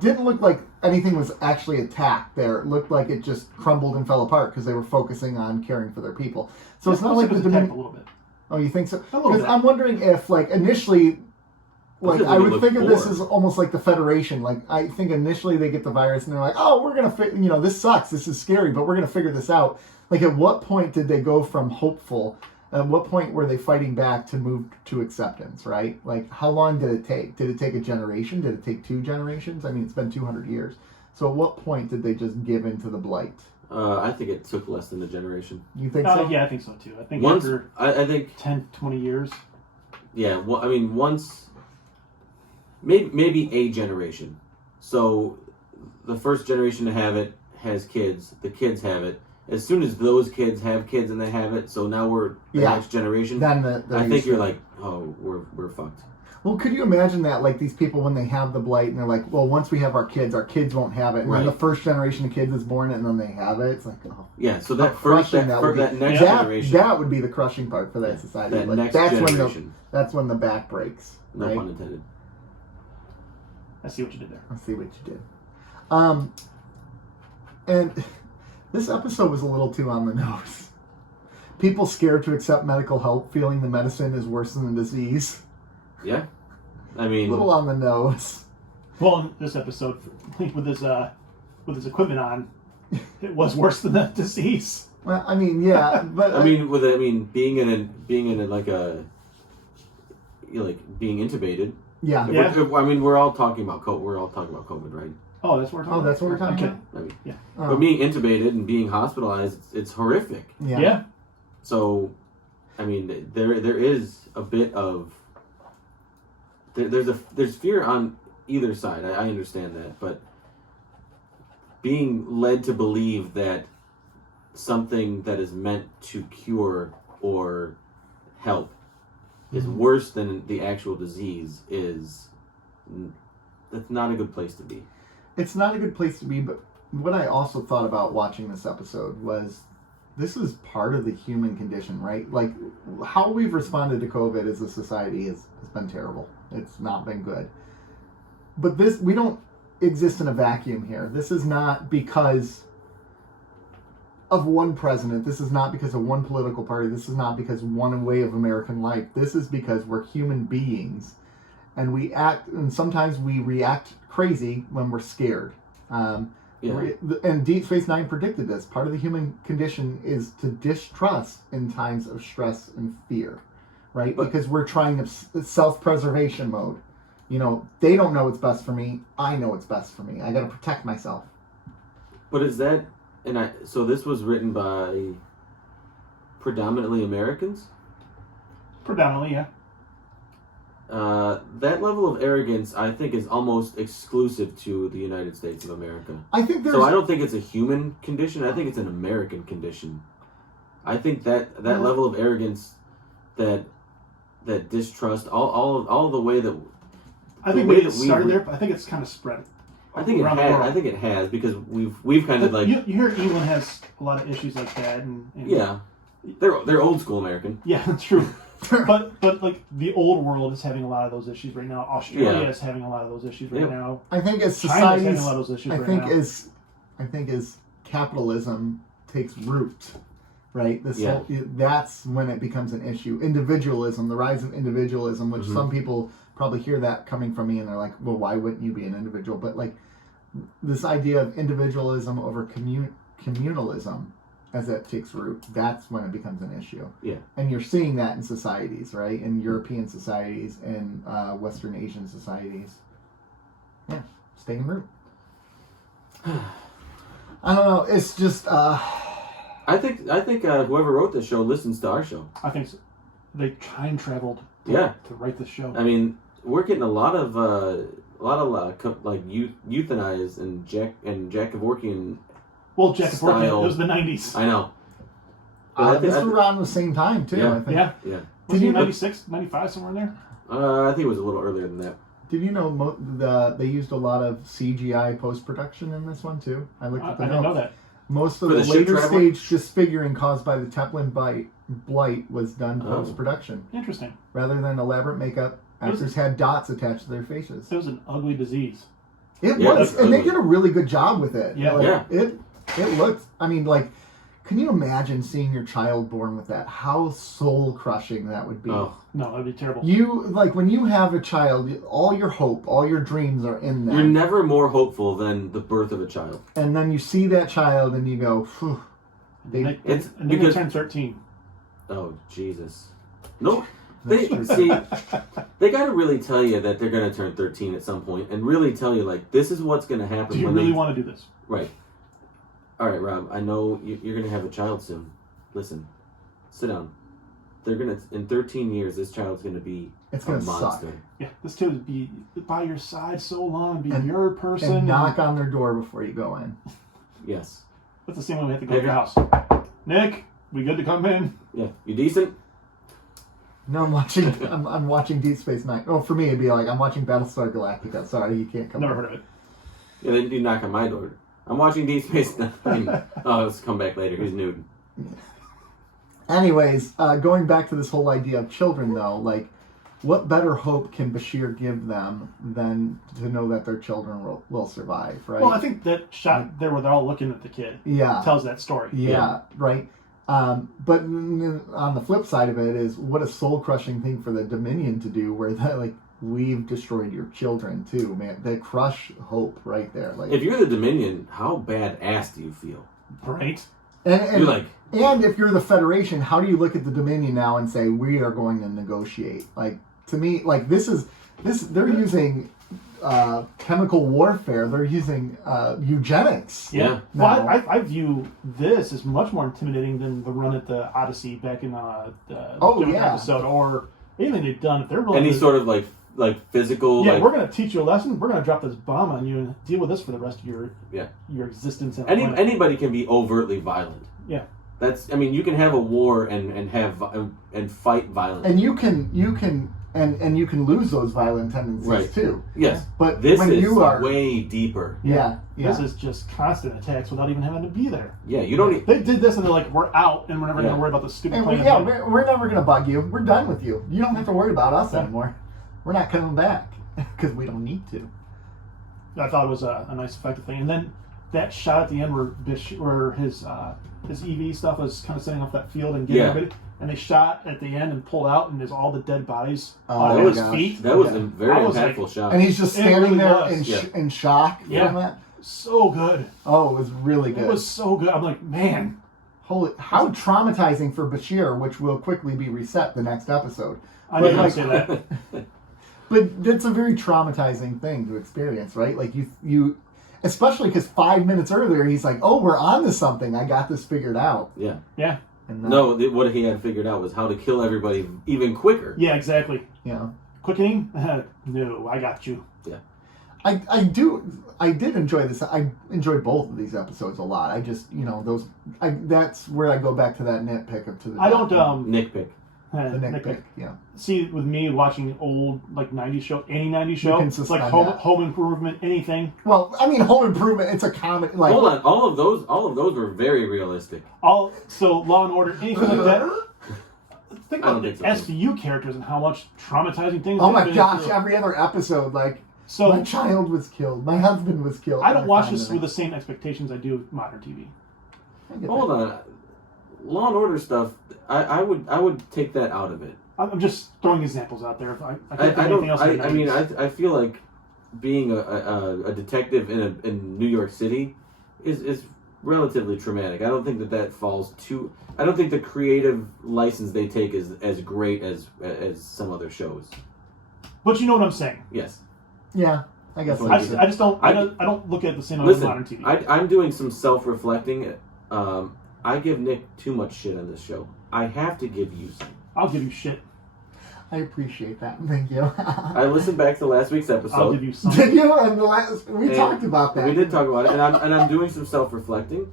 Didn't look like anything was actually attacked there. It looked like it just crumbled and fell apart because they were focusing on caring for their people. So it's not like the it was attacked Dominion. a little bit. Oh, you think so? A little Because bit. I'm wondering if, like, initially, like, What I did they would look think of this for? as almost like the Federation. Like, I think initially they get the virus and they're like, oh, we're going to, this sucks, this is scary, but we're going to figure this out. Like, at what point did they go from hopeful? At what point were they fighting back to move to acceptance, right? Like, how long did it take? Did it take a generation? Did it take 2 generations? I mean, it's been 200 years. So at what point did they just give into the blight? I think it took less than a generation. You think so? Yeah, I think so too. I think Once, after I think 10, 20 years. Yeah, well, I mean, once, maybe a generation. So, the first generation to have it has kids. The kids have it. As soon as those kids have kids and they have it, so now we're the next generation. Then I think you're like, oh, we're fucked. Well, could you imagine that? Like these people when they have the blight and they're like, well, once we have our kids won't have it. And then the first generation of kids is born and then they have it. It's like, oh. Yeah, so that next generation. That would be the crushing part for that society. That like, next generation. That's when the back breaks. No right? pun intended. I see what you did there. I see what you did. And this episode was a little too on the nose. People scared to accept medical help, feeling the medicine is worse than the disease. Yeah, I mean, a little on the nose. Well, in this episode, with his equipment on, it was worse than the disease. Well, I mean, yeah, but being in a like a, being intubated. Yeah. I mean, we're all talking about COVID, right? Oh, that's what we're talking about. That's what we're talking about. I mean, yeah. But being intubated and being hospitalized, it's horrific. Yeah. So, I mean, there is a bit of there's fear on either side. I understand that, but being led to believe that something that is meant to cure or help is worse than the actual disease that's not a good place to be. It's not a good place to be, but what I also thought about watching this episode was this is part of the human condition, right? Like, how we've responded to COVID as a society has been terrible. It's not been good. But we don't exist in a vacuum here. This is not because of one president. This is not because of one political party. This is not because of one way of American life. This is because we're human beings. And sometimes we react crazy when we're scared. And Deep Space Nine predicted this. Part of the human condition is to distrust in times of stress and fear, right? Because we're trying to self-preservation mode. They don't know what's best for me. I know what's best for me. I got to protect myself. But is that, so this was written by predominantly Americans? Predominantly, yeah. That level of arrogance, I think, is almost exclusive to the United States of America. I don't think it's a human condition. I think it's an American condition. I think that level of arrogance, that distrust, all the way that I think maybe it started there, but I think it's kind of spread. I think it has because we've kind of like you hear England has a lot of issues like that, and yeah, they're old school American. Yeah, that's true. but like the old world is having a lot of those issues right now. Australia is having a lot of those issues right now. I think as China's having a lot of those issues right now. I think as capitalism takes root, right? That's when it becomes an issue. Individualism, the rise of individualism, which some people probably hear that coming from me and they're like, well, why wouldn't you be an individual? But like this idea of individualism over communalism, as that takes root, that's when it becomes an issue. Yeah. And you're seeing that in societies, right? In European societies and Western Asian societies. Yeah, it's taking root. I don't know. It's just. I think whoever wrote this show listens to our show. I think so. They time traveled. To write this show. I mean, we're getting a lot of euthanized and Jack Kevorkian. Well, Jack Kevorkian, it was the 90s. I know. This was around the same time, too, I think. Yeah. Was he 96, 95, somewhere in there? I think it was a little earlier than that. Did you know they used a lot of CGI post-production in this one, too? I looked at the notes. I didn't know that. Most of the later stage disfiguring caused by the Teflon blight was done post-production. Interesting. Rather than elaborate makeup, actors had dots attached to their faces. It was an ugly disease. It was, and they did a really good job with it. Yeah. It looked, I mean, like, can you imagine seeing your child born with that? How soul-crushing that would be. Oh, no, that would be terrible. When you have a child, all your hope, all your dreams are in that. You're never more hopeful than the birth of a child. And then you see that child and you go, phew. They turn 13. Oh, Jesus. No, They they got to really tell you that they're going to turn 13 at some point, and really tell you like this is what's going to happen. Do you really want to do this? Right. All right, Rob. I know you're going to have a child soon. Listen, sit down. They're gonna in 13 years. This child's going to be a monster. Suck. Yeah, this kid would be by your side so long, be your person. And knock on their door before you go in. Yes. That's the same way we have to go to your house. Nick, we good to come in? Yeah. You decent? No, I'm watching. I'm watching Deep Space Nine. Oh, for me, it'd be like I'm watching Battlestar Galactica. Sorry, you can't come. Never heard of it. Yeah, then you knock on my door. I'm watching Deep Space Nine. Oh, let's come back later. He's nude. Anyways, going back to this whole idea of children, though, like, what better hope can Bashir give them than to know that their children will survive, right? Well, I think that shot there where they're all looking at the kid tells that story. Yeah, right. But on the flip side of it is what a soul-crushing thing for the Dominion to do, where that like we've destroyed your children too, man. They crush hope right there. Like, if you're the Dominion, how badass do you feel? Right. And you're like. And if you're the Federation, how do you look at the Dominion now and say we are going to negotiate? Like, to me, like this. They're using chemical warfare. They're using eugenics. Yeah. Well, I view this as much more intimidating than the run at the Odyssey back in the episode, or anything they've done. If they're willing any sort of like physical. Yeah, like, we're going to teach you a lesson. We're going to drop this bomb on you and deal with this for the rest of your existence. Anybody can be overtly violent. Yeah. That's. I mean, you can have a war and fight violently. And you can lose those violent tendencies too. Yes, but this when is you are way deeper. Yeah. This is just constant attacks without even having to be there. Yeah, you don't. They did this and they're like, we're out and we're never going to worry about the stupid plan. We're never going to bug you. We're done with you. You don't have to worry about us anymore. We're not coming back because we don't need to. I thought it was a nice effective thing, and then that shot at the end where his EV stuff was kind of setting off that field and getting everybody. And they shot at the end and pulled out, and there's all the dead bodies on his feet. That was a very impactful shot. And he's just standing there in shock from that. So good. Oh, it was really good. It was so good. I'm like, man. How traumatizing for Bashir, which will quickly be reset the next episode. I didn't want to say that. But that's a very traumatizing thing to experience, right? Like you especially because 5 minutes earlier he's like, "Oh, we're on to something. I got this figured out." Yeah. Yeah. And what he had figured out was how to kill everybody even quicker. Yeah, exactly. Yeah. Quickening? No, I got you. Yeah. I did enjoy this. I enjoyed both of these episodes a lot. I just, that's where I go back to that nitpick of to the. I don't nitpick. The nitpick. Yeah. See, with me watching old like '90s show, any '90s show, it's like Home Improvement, anything. Well, I mean, Home Improvement. It's a comedy. Like, hold on, all of those were very realistic. So Law and Order, anything like that. Think about the so. SVU characters and how much traumatizing things. Oh my gosh! Every other episode, like, so my child was killed, my husband was killed. I don't watch this with the same expectations I do with modern TV. Hold on, Law and Order stuff. I would take that out of it. I'm just throwing examples out there. I can't think anything else. I mean, I feel like being a detective in New York City is relatively traumatic. I don't think that falls too. I don't think the creative license they take is as great as some other shows. But you know what I'm saying? Yes. Yeah, I guess. I just don't. I don't look at the same listen, modern TV. I'm doing some self-reflecting. I give Nick too much shit on this show. I have to give you some. I'll give you shit. I appreciate that. Thank you. I listened back to last week's episode. I'll give you some. Did you? We talked about that. We did talk about it, and I'm doing some self-reflecting,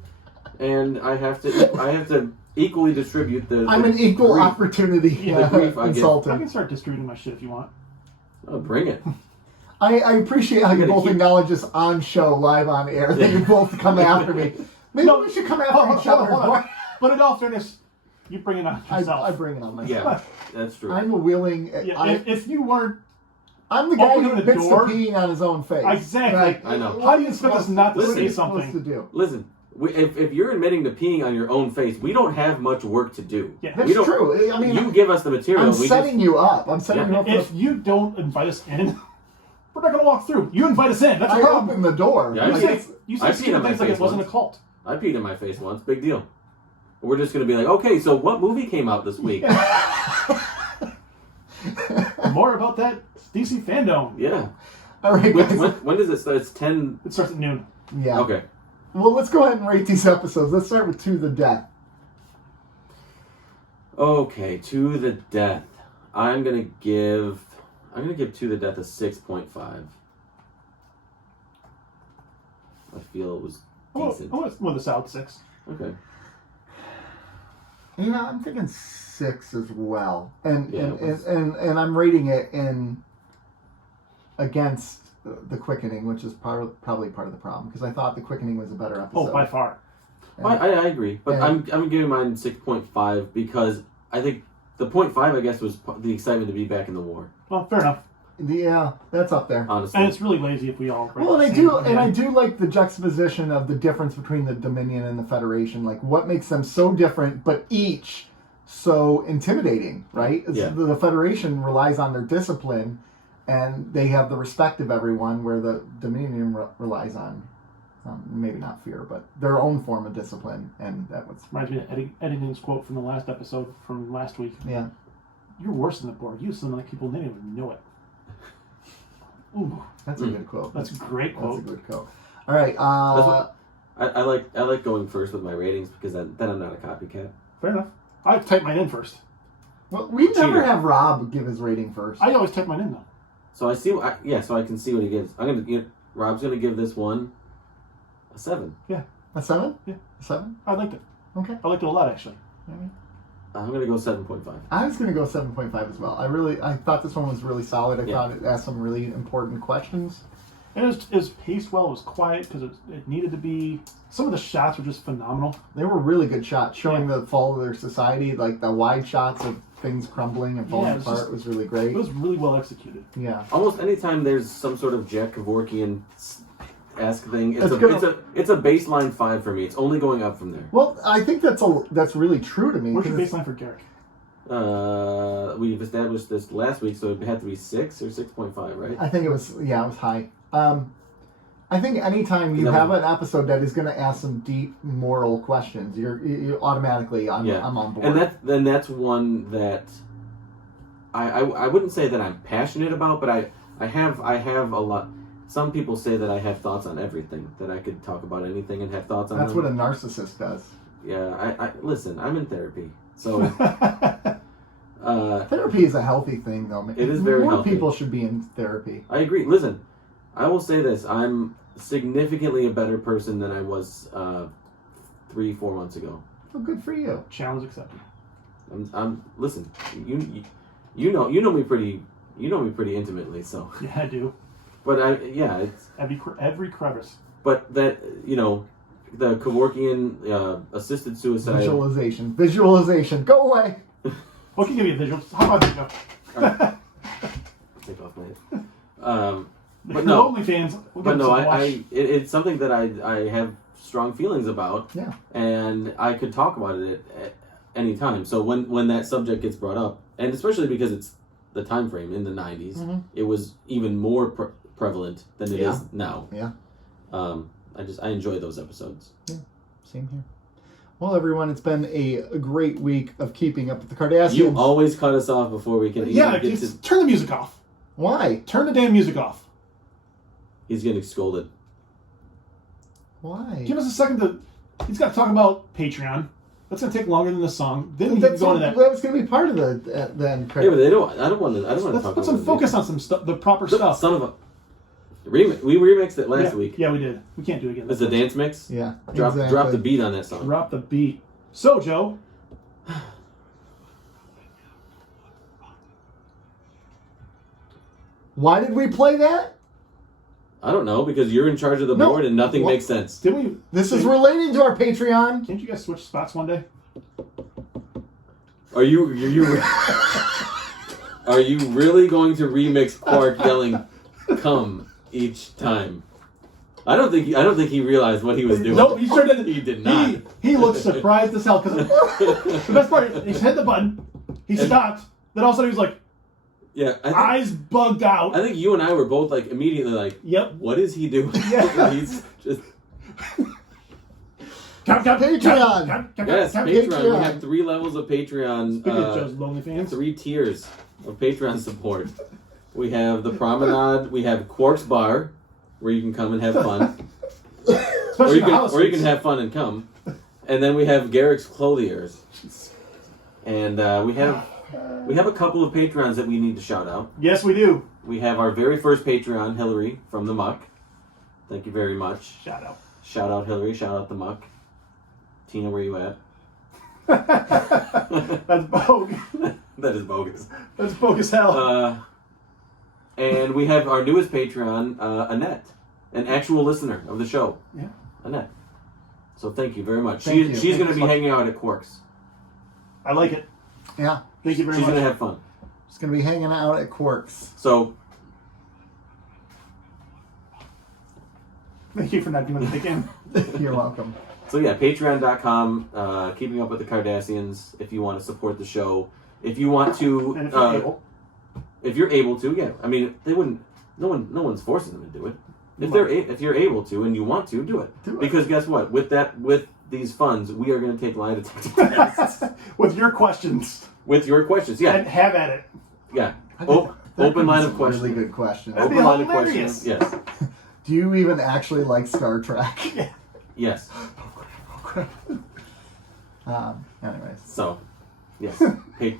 and I have to equally distribute the. I'm an equal opportunity consultant. I can start distributing my shit if you want. Oh, bring it. I appreciate how you both acknowledge this on show, live on air. That you both come after me. Maybe we should come after each other. But in all fairness, you bring it on yourself. I bring it on myself. Yeah, that's true. I'm willing. If you weren't, I'm the guy who the admits to door. peeing on his own face. Exactly. Right? I know. How do you expect us not to say something? To do? Listen, if you're admitting to peeing on your own face, we don't have much work to do. Yeah, that's true. I mean, you give us the material. I'm setting you up. I'm setting you up. If you don't invite us in, we're not going to walk through. You invite us in. That's a problem. I open the door. Yeah, you say stupid things like it wasn't a cult. I peed in my face once. Big deal. We're just going to be like, okay, so what movie came out this week? More about that DC fandom. Yeah. All right, guys. When does it start? It's 10. It starts at noon. Yeah. Okay. Well, let's go ahead and rate these episodes. Let's start with To the Death. Okay, To the Death. I'm gonna give To the Death a 6.5. I feel it was decent. I want the solid 6. Okay. Yeah, I'm thinking 6 as well, and Yeah, and I'm rating it in against the Quickening, which is probably part of the problem because I thought the Quickening was a better episode. Oh, by far. Well, I agree, but I'm giving mine 6.5 because I think the 0.5 I guess was the excitement to be back in the war. Well, fair enough. Yeah, that's up there. Honestly, And it's really lazy if we all. Well, and I do like the juxtaposition of the difference between the Dominion and the Federation. Like, what makes them so different, but each so intimidating, right? Yeah. The Federation relies on their discipline, and they have the respect of everyone, where the Dominion relies on, maybe not fear, but their own form of discipline, and that was... Reminds me of Eddington's quote from the last episode from last week. Yeah. You're worse than the Borg. You sound like people didn't even know it. Ooh, That's a good quote. that's a great quote. That's a good quote. All right. I like going first with my ratings because then I'm not a copycat. Fair enough. I type mine in first. Well, we never Cheater. have Rob give his rating first. I always type mine in though. So I see. So I can see what he gives. Rob's gonna give this one a 7. A 7? Yeah. A 7? I liked it. Okay. I liked it a lot actually. All right. I'm gonna go 7.5. I was going to go 7.5 as well. I thought this one was really solid. I Yeah. thought it asked some really important questions. And it was paced well. It was quiet because it needed to be. Some of the shots were just phenomenal. They were really good shots showing the fall of their society, like the wide shots of things crumbling and falling apart was really great. It was really well executed. Yeah. Almost anytime there's some sort of Jack Kevorkian-esque thing, it's a baseline 5 for me. It's only going up from there. Well, I think that's really true to me. Where's your 'cause baseline for Garrick? We've established this last week, so it had to be 6 or 6.5, right? I think it was high. I think anytime you have an episode that is going to ask some deep moral questions, you automatically I'm on board. And that's one that I wouldn't say that I'm passionate about, but I have a lot. Some people say that I have thoughts on everything, that I could talk about anything and have thoughts on. That's them. what a narcissist does. Yeah, I listen. I'm in therapy, so. Therapy is a healthy thing, though. It is very More healthy. people should be in therapy. I agree. Listen, I will say this: I'm significantly a better person than I was 3-4 months ago. Well, good for you. Challenge accepted. I'm listen. You know me pretty intimately, so. Yeah, I do. But it's Every crevice. But that the Kevorkian assisted suicide. Visualization. Go away. What can give you a visual? How about visual? All right. Take off my head. But no, OnlyFans. It's something that I have strong feelings about. Yeah. And I could talk about it at any time. So when that subject gets brought up, and especially because it's the time frame in the 90s, it was even more prevalent than it is now. Yeah. I enjoy those episodes. Yeah. Same here. Well, everyone, it's been a great week of keeping up with the Cardassians. You always cut us off before we can Yeah, even get to... turn the music off. Why? Turn the damn music off. He's getting scolded. Why? Give us a second to... He's got to talk about Patreon. That's going to take longer than the song. Then he's going to that. That was going to be part of the then. Yeah, but I don't want to Let's talk put some about focus on some stuff, the proper stuff. Son of a... We remixed it last week. Yeah, we did. We can't do it again. It's a dance mix? Yeah. Drop the beat on that song. Drop the beat. So, Joe. Why did we play that? I don't know, because you're in charge of the board and nothing makes sense. Did we? This is relating to our Patreon. Can't you guys switch spots one day? Are you are you really going to remix Quark yelling "come" each time? I don't think he realized what he was doing. Nope, he sure didn't. He did not. He looked surprised as hell because the best part is he hit the button, he stopped, then all of a sudden he was like, Yeah, eyes bugged out. I think you and I were both like immediately like, Yep. What is he doing? Yeah. He's just Patreon. yes, Patreon. We have 3 levels of Patreon. Speaking of Joe's lonely fans. 3 tiers. of Patreon support. We have the Promenade. We have Quark's Bar, where you can come and have fun. Especially or you can have fun and come. And then we have Garrick's Clothiers. And we have a couple of Patreons that we need to shout out. Yes, we do. We have our very first Patreon, Hillary from the Muck. Thank you very much. Shout out. Shout out Hillary. Shout out the Muck. Tina, where you at? That's bogus. That is bogus. That's bogus hell. And we have our newest Patreon, Annette, an actual listener of the show. Yeah. Annette. So thank you very much. Thank you. She's going to be hanging out at Quark's. I like it. Yeah. Thank you very She's much. going to have fun. She's going to be hanging out at Quark's. So, Thank you for not doing it again. You're welcome. so yeah, patreon.com, keeping up with the Cardassians, if you want to support the show. If you want to, And if you're able. if you're able to, yeah. I mean, they wouldn't, no one's forcing them to do it. If you're able to and you want to, do it. Do it. Because guess what? With these funds, we are going to take lie detector tests. With your questions. With your questions, yeah. And have at it. Yeah. I think that Open could be line some of questions. Really good questions. That'd be Open line of hilarious. questions. Yes. Do you even actually like Star Trek? Yes. Anyways. So, yes.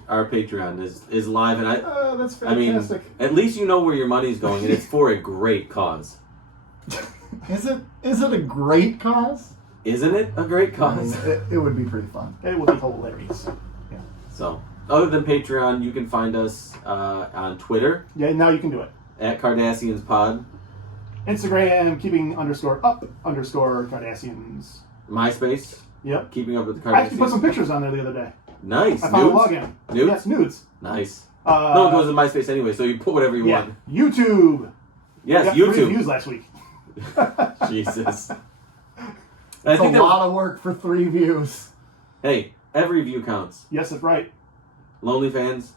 Our Patreon is live, and That's I mean, fantastic. at least you know where your money's going, and it's for a great cause. Is it a great cause? Isn't it a great I mean, cause? it would be pretty fun. It would be hilarious. So, other than Patreon, you can find us on Twitter Yeah, now you can do it. at Cardassians Pod, Instagram, keeping _up_ Cardassians. MySpace, Yep. keeping up with the I actually put some Cardassians. pictures on there the other day. Nice. I found a Nudes? login. Nudes? Yes, nudes. Nice. No one goes to MySpace anyway, so you put whatever you Yeah. want. YouTube. Yes, We got 3 YouTube. views last week. Jesus. It's a lot of work for 3 views. Hey, every view counts. Yes, that's right. Lonely Fans,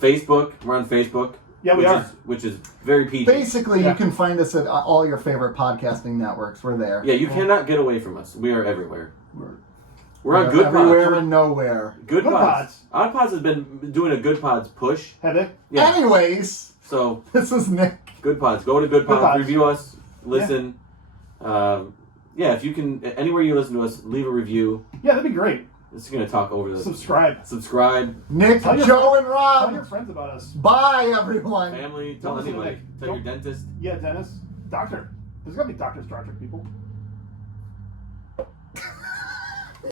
Facebook. We're on Facebook. Yeah, we are. Which is very PG. Basically, Yeah. you can find us at all your favorite podcasting networks. We're there. Yeah, you cannot get away from us. We are everywhere. We're on Good everywhere Pods. and nowhere. Good Good Pods. Odd Pods has been doing a Good Pods push. Have they? Yeah. Anyways, So, this is Nick. Good Pods. Go to Good Good Pods. Pods. Review us. Listen. Yeah, if you can, anywhere you listen to us, leave a review. Yeah, that'd be great. This is going to talk over the... Subscribe. Subscribe. Nick, Tell your- Joe, and Tell your Rob. friends about us. Bye, everyone. Family. Tell Don't listen to anybody. Nick. Tell your Don't- dentist. Yeah, Dennis. Doctor. There's got to be Dr. Star Trek people.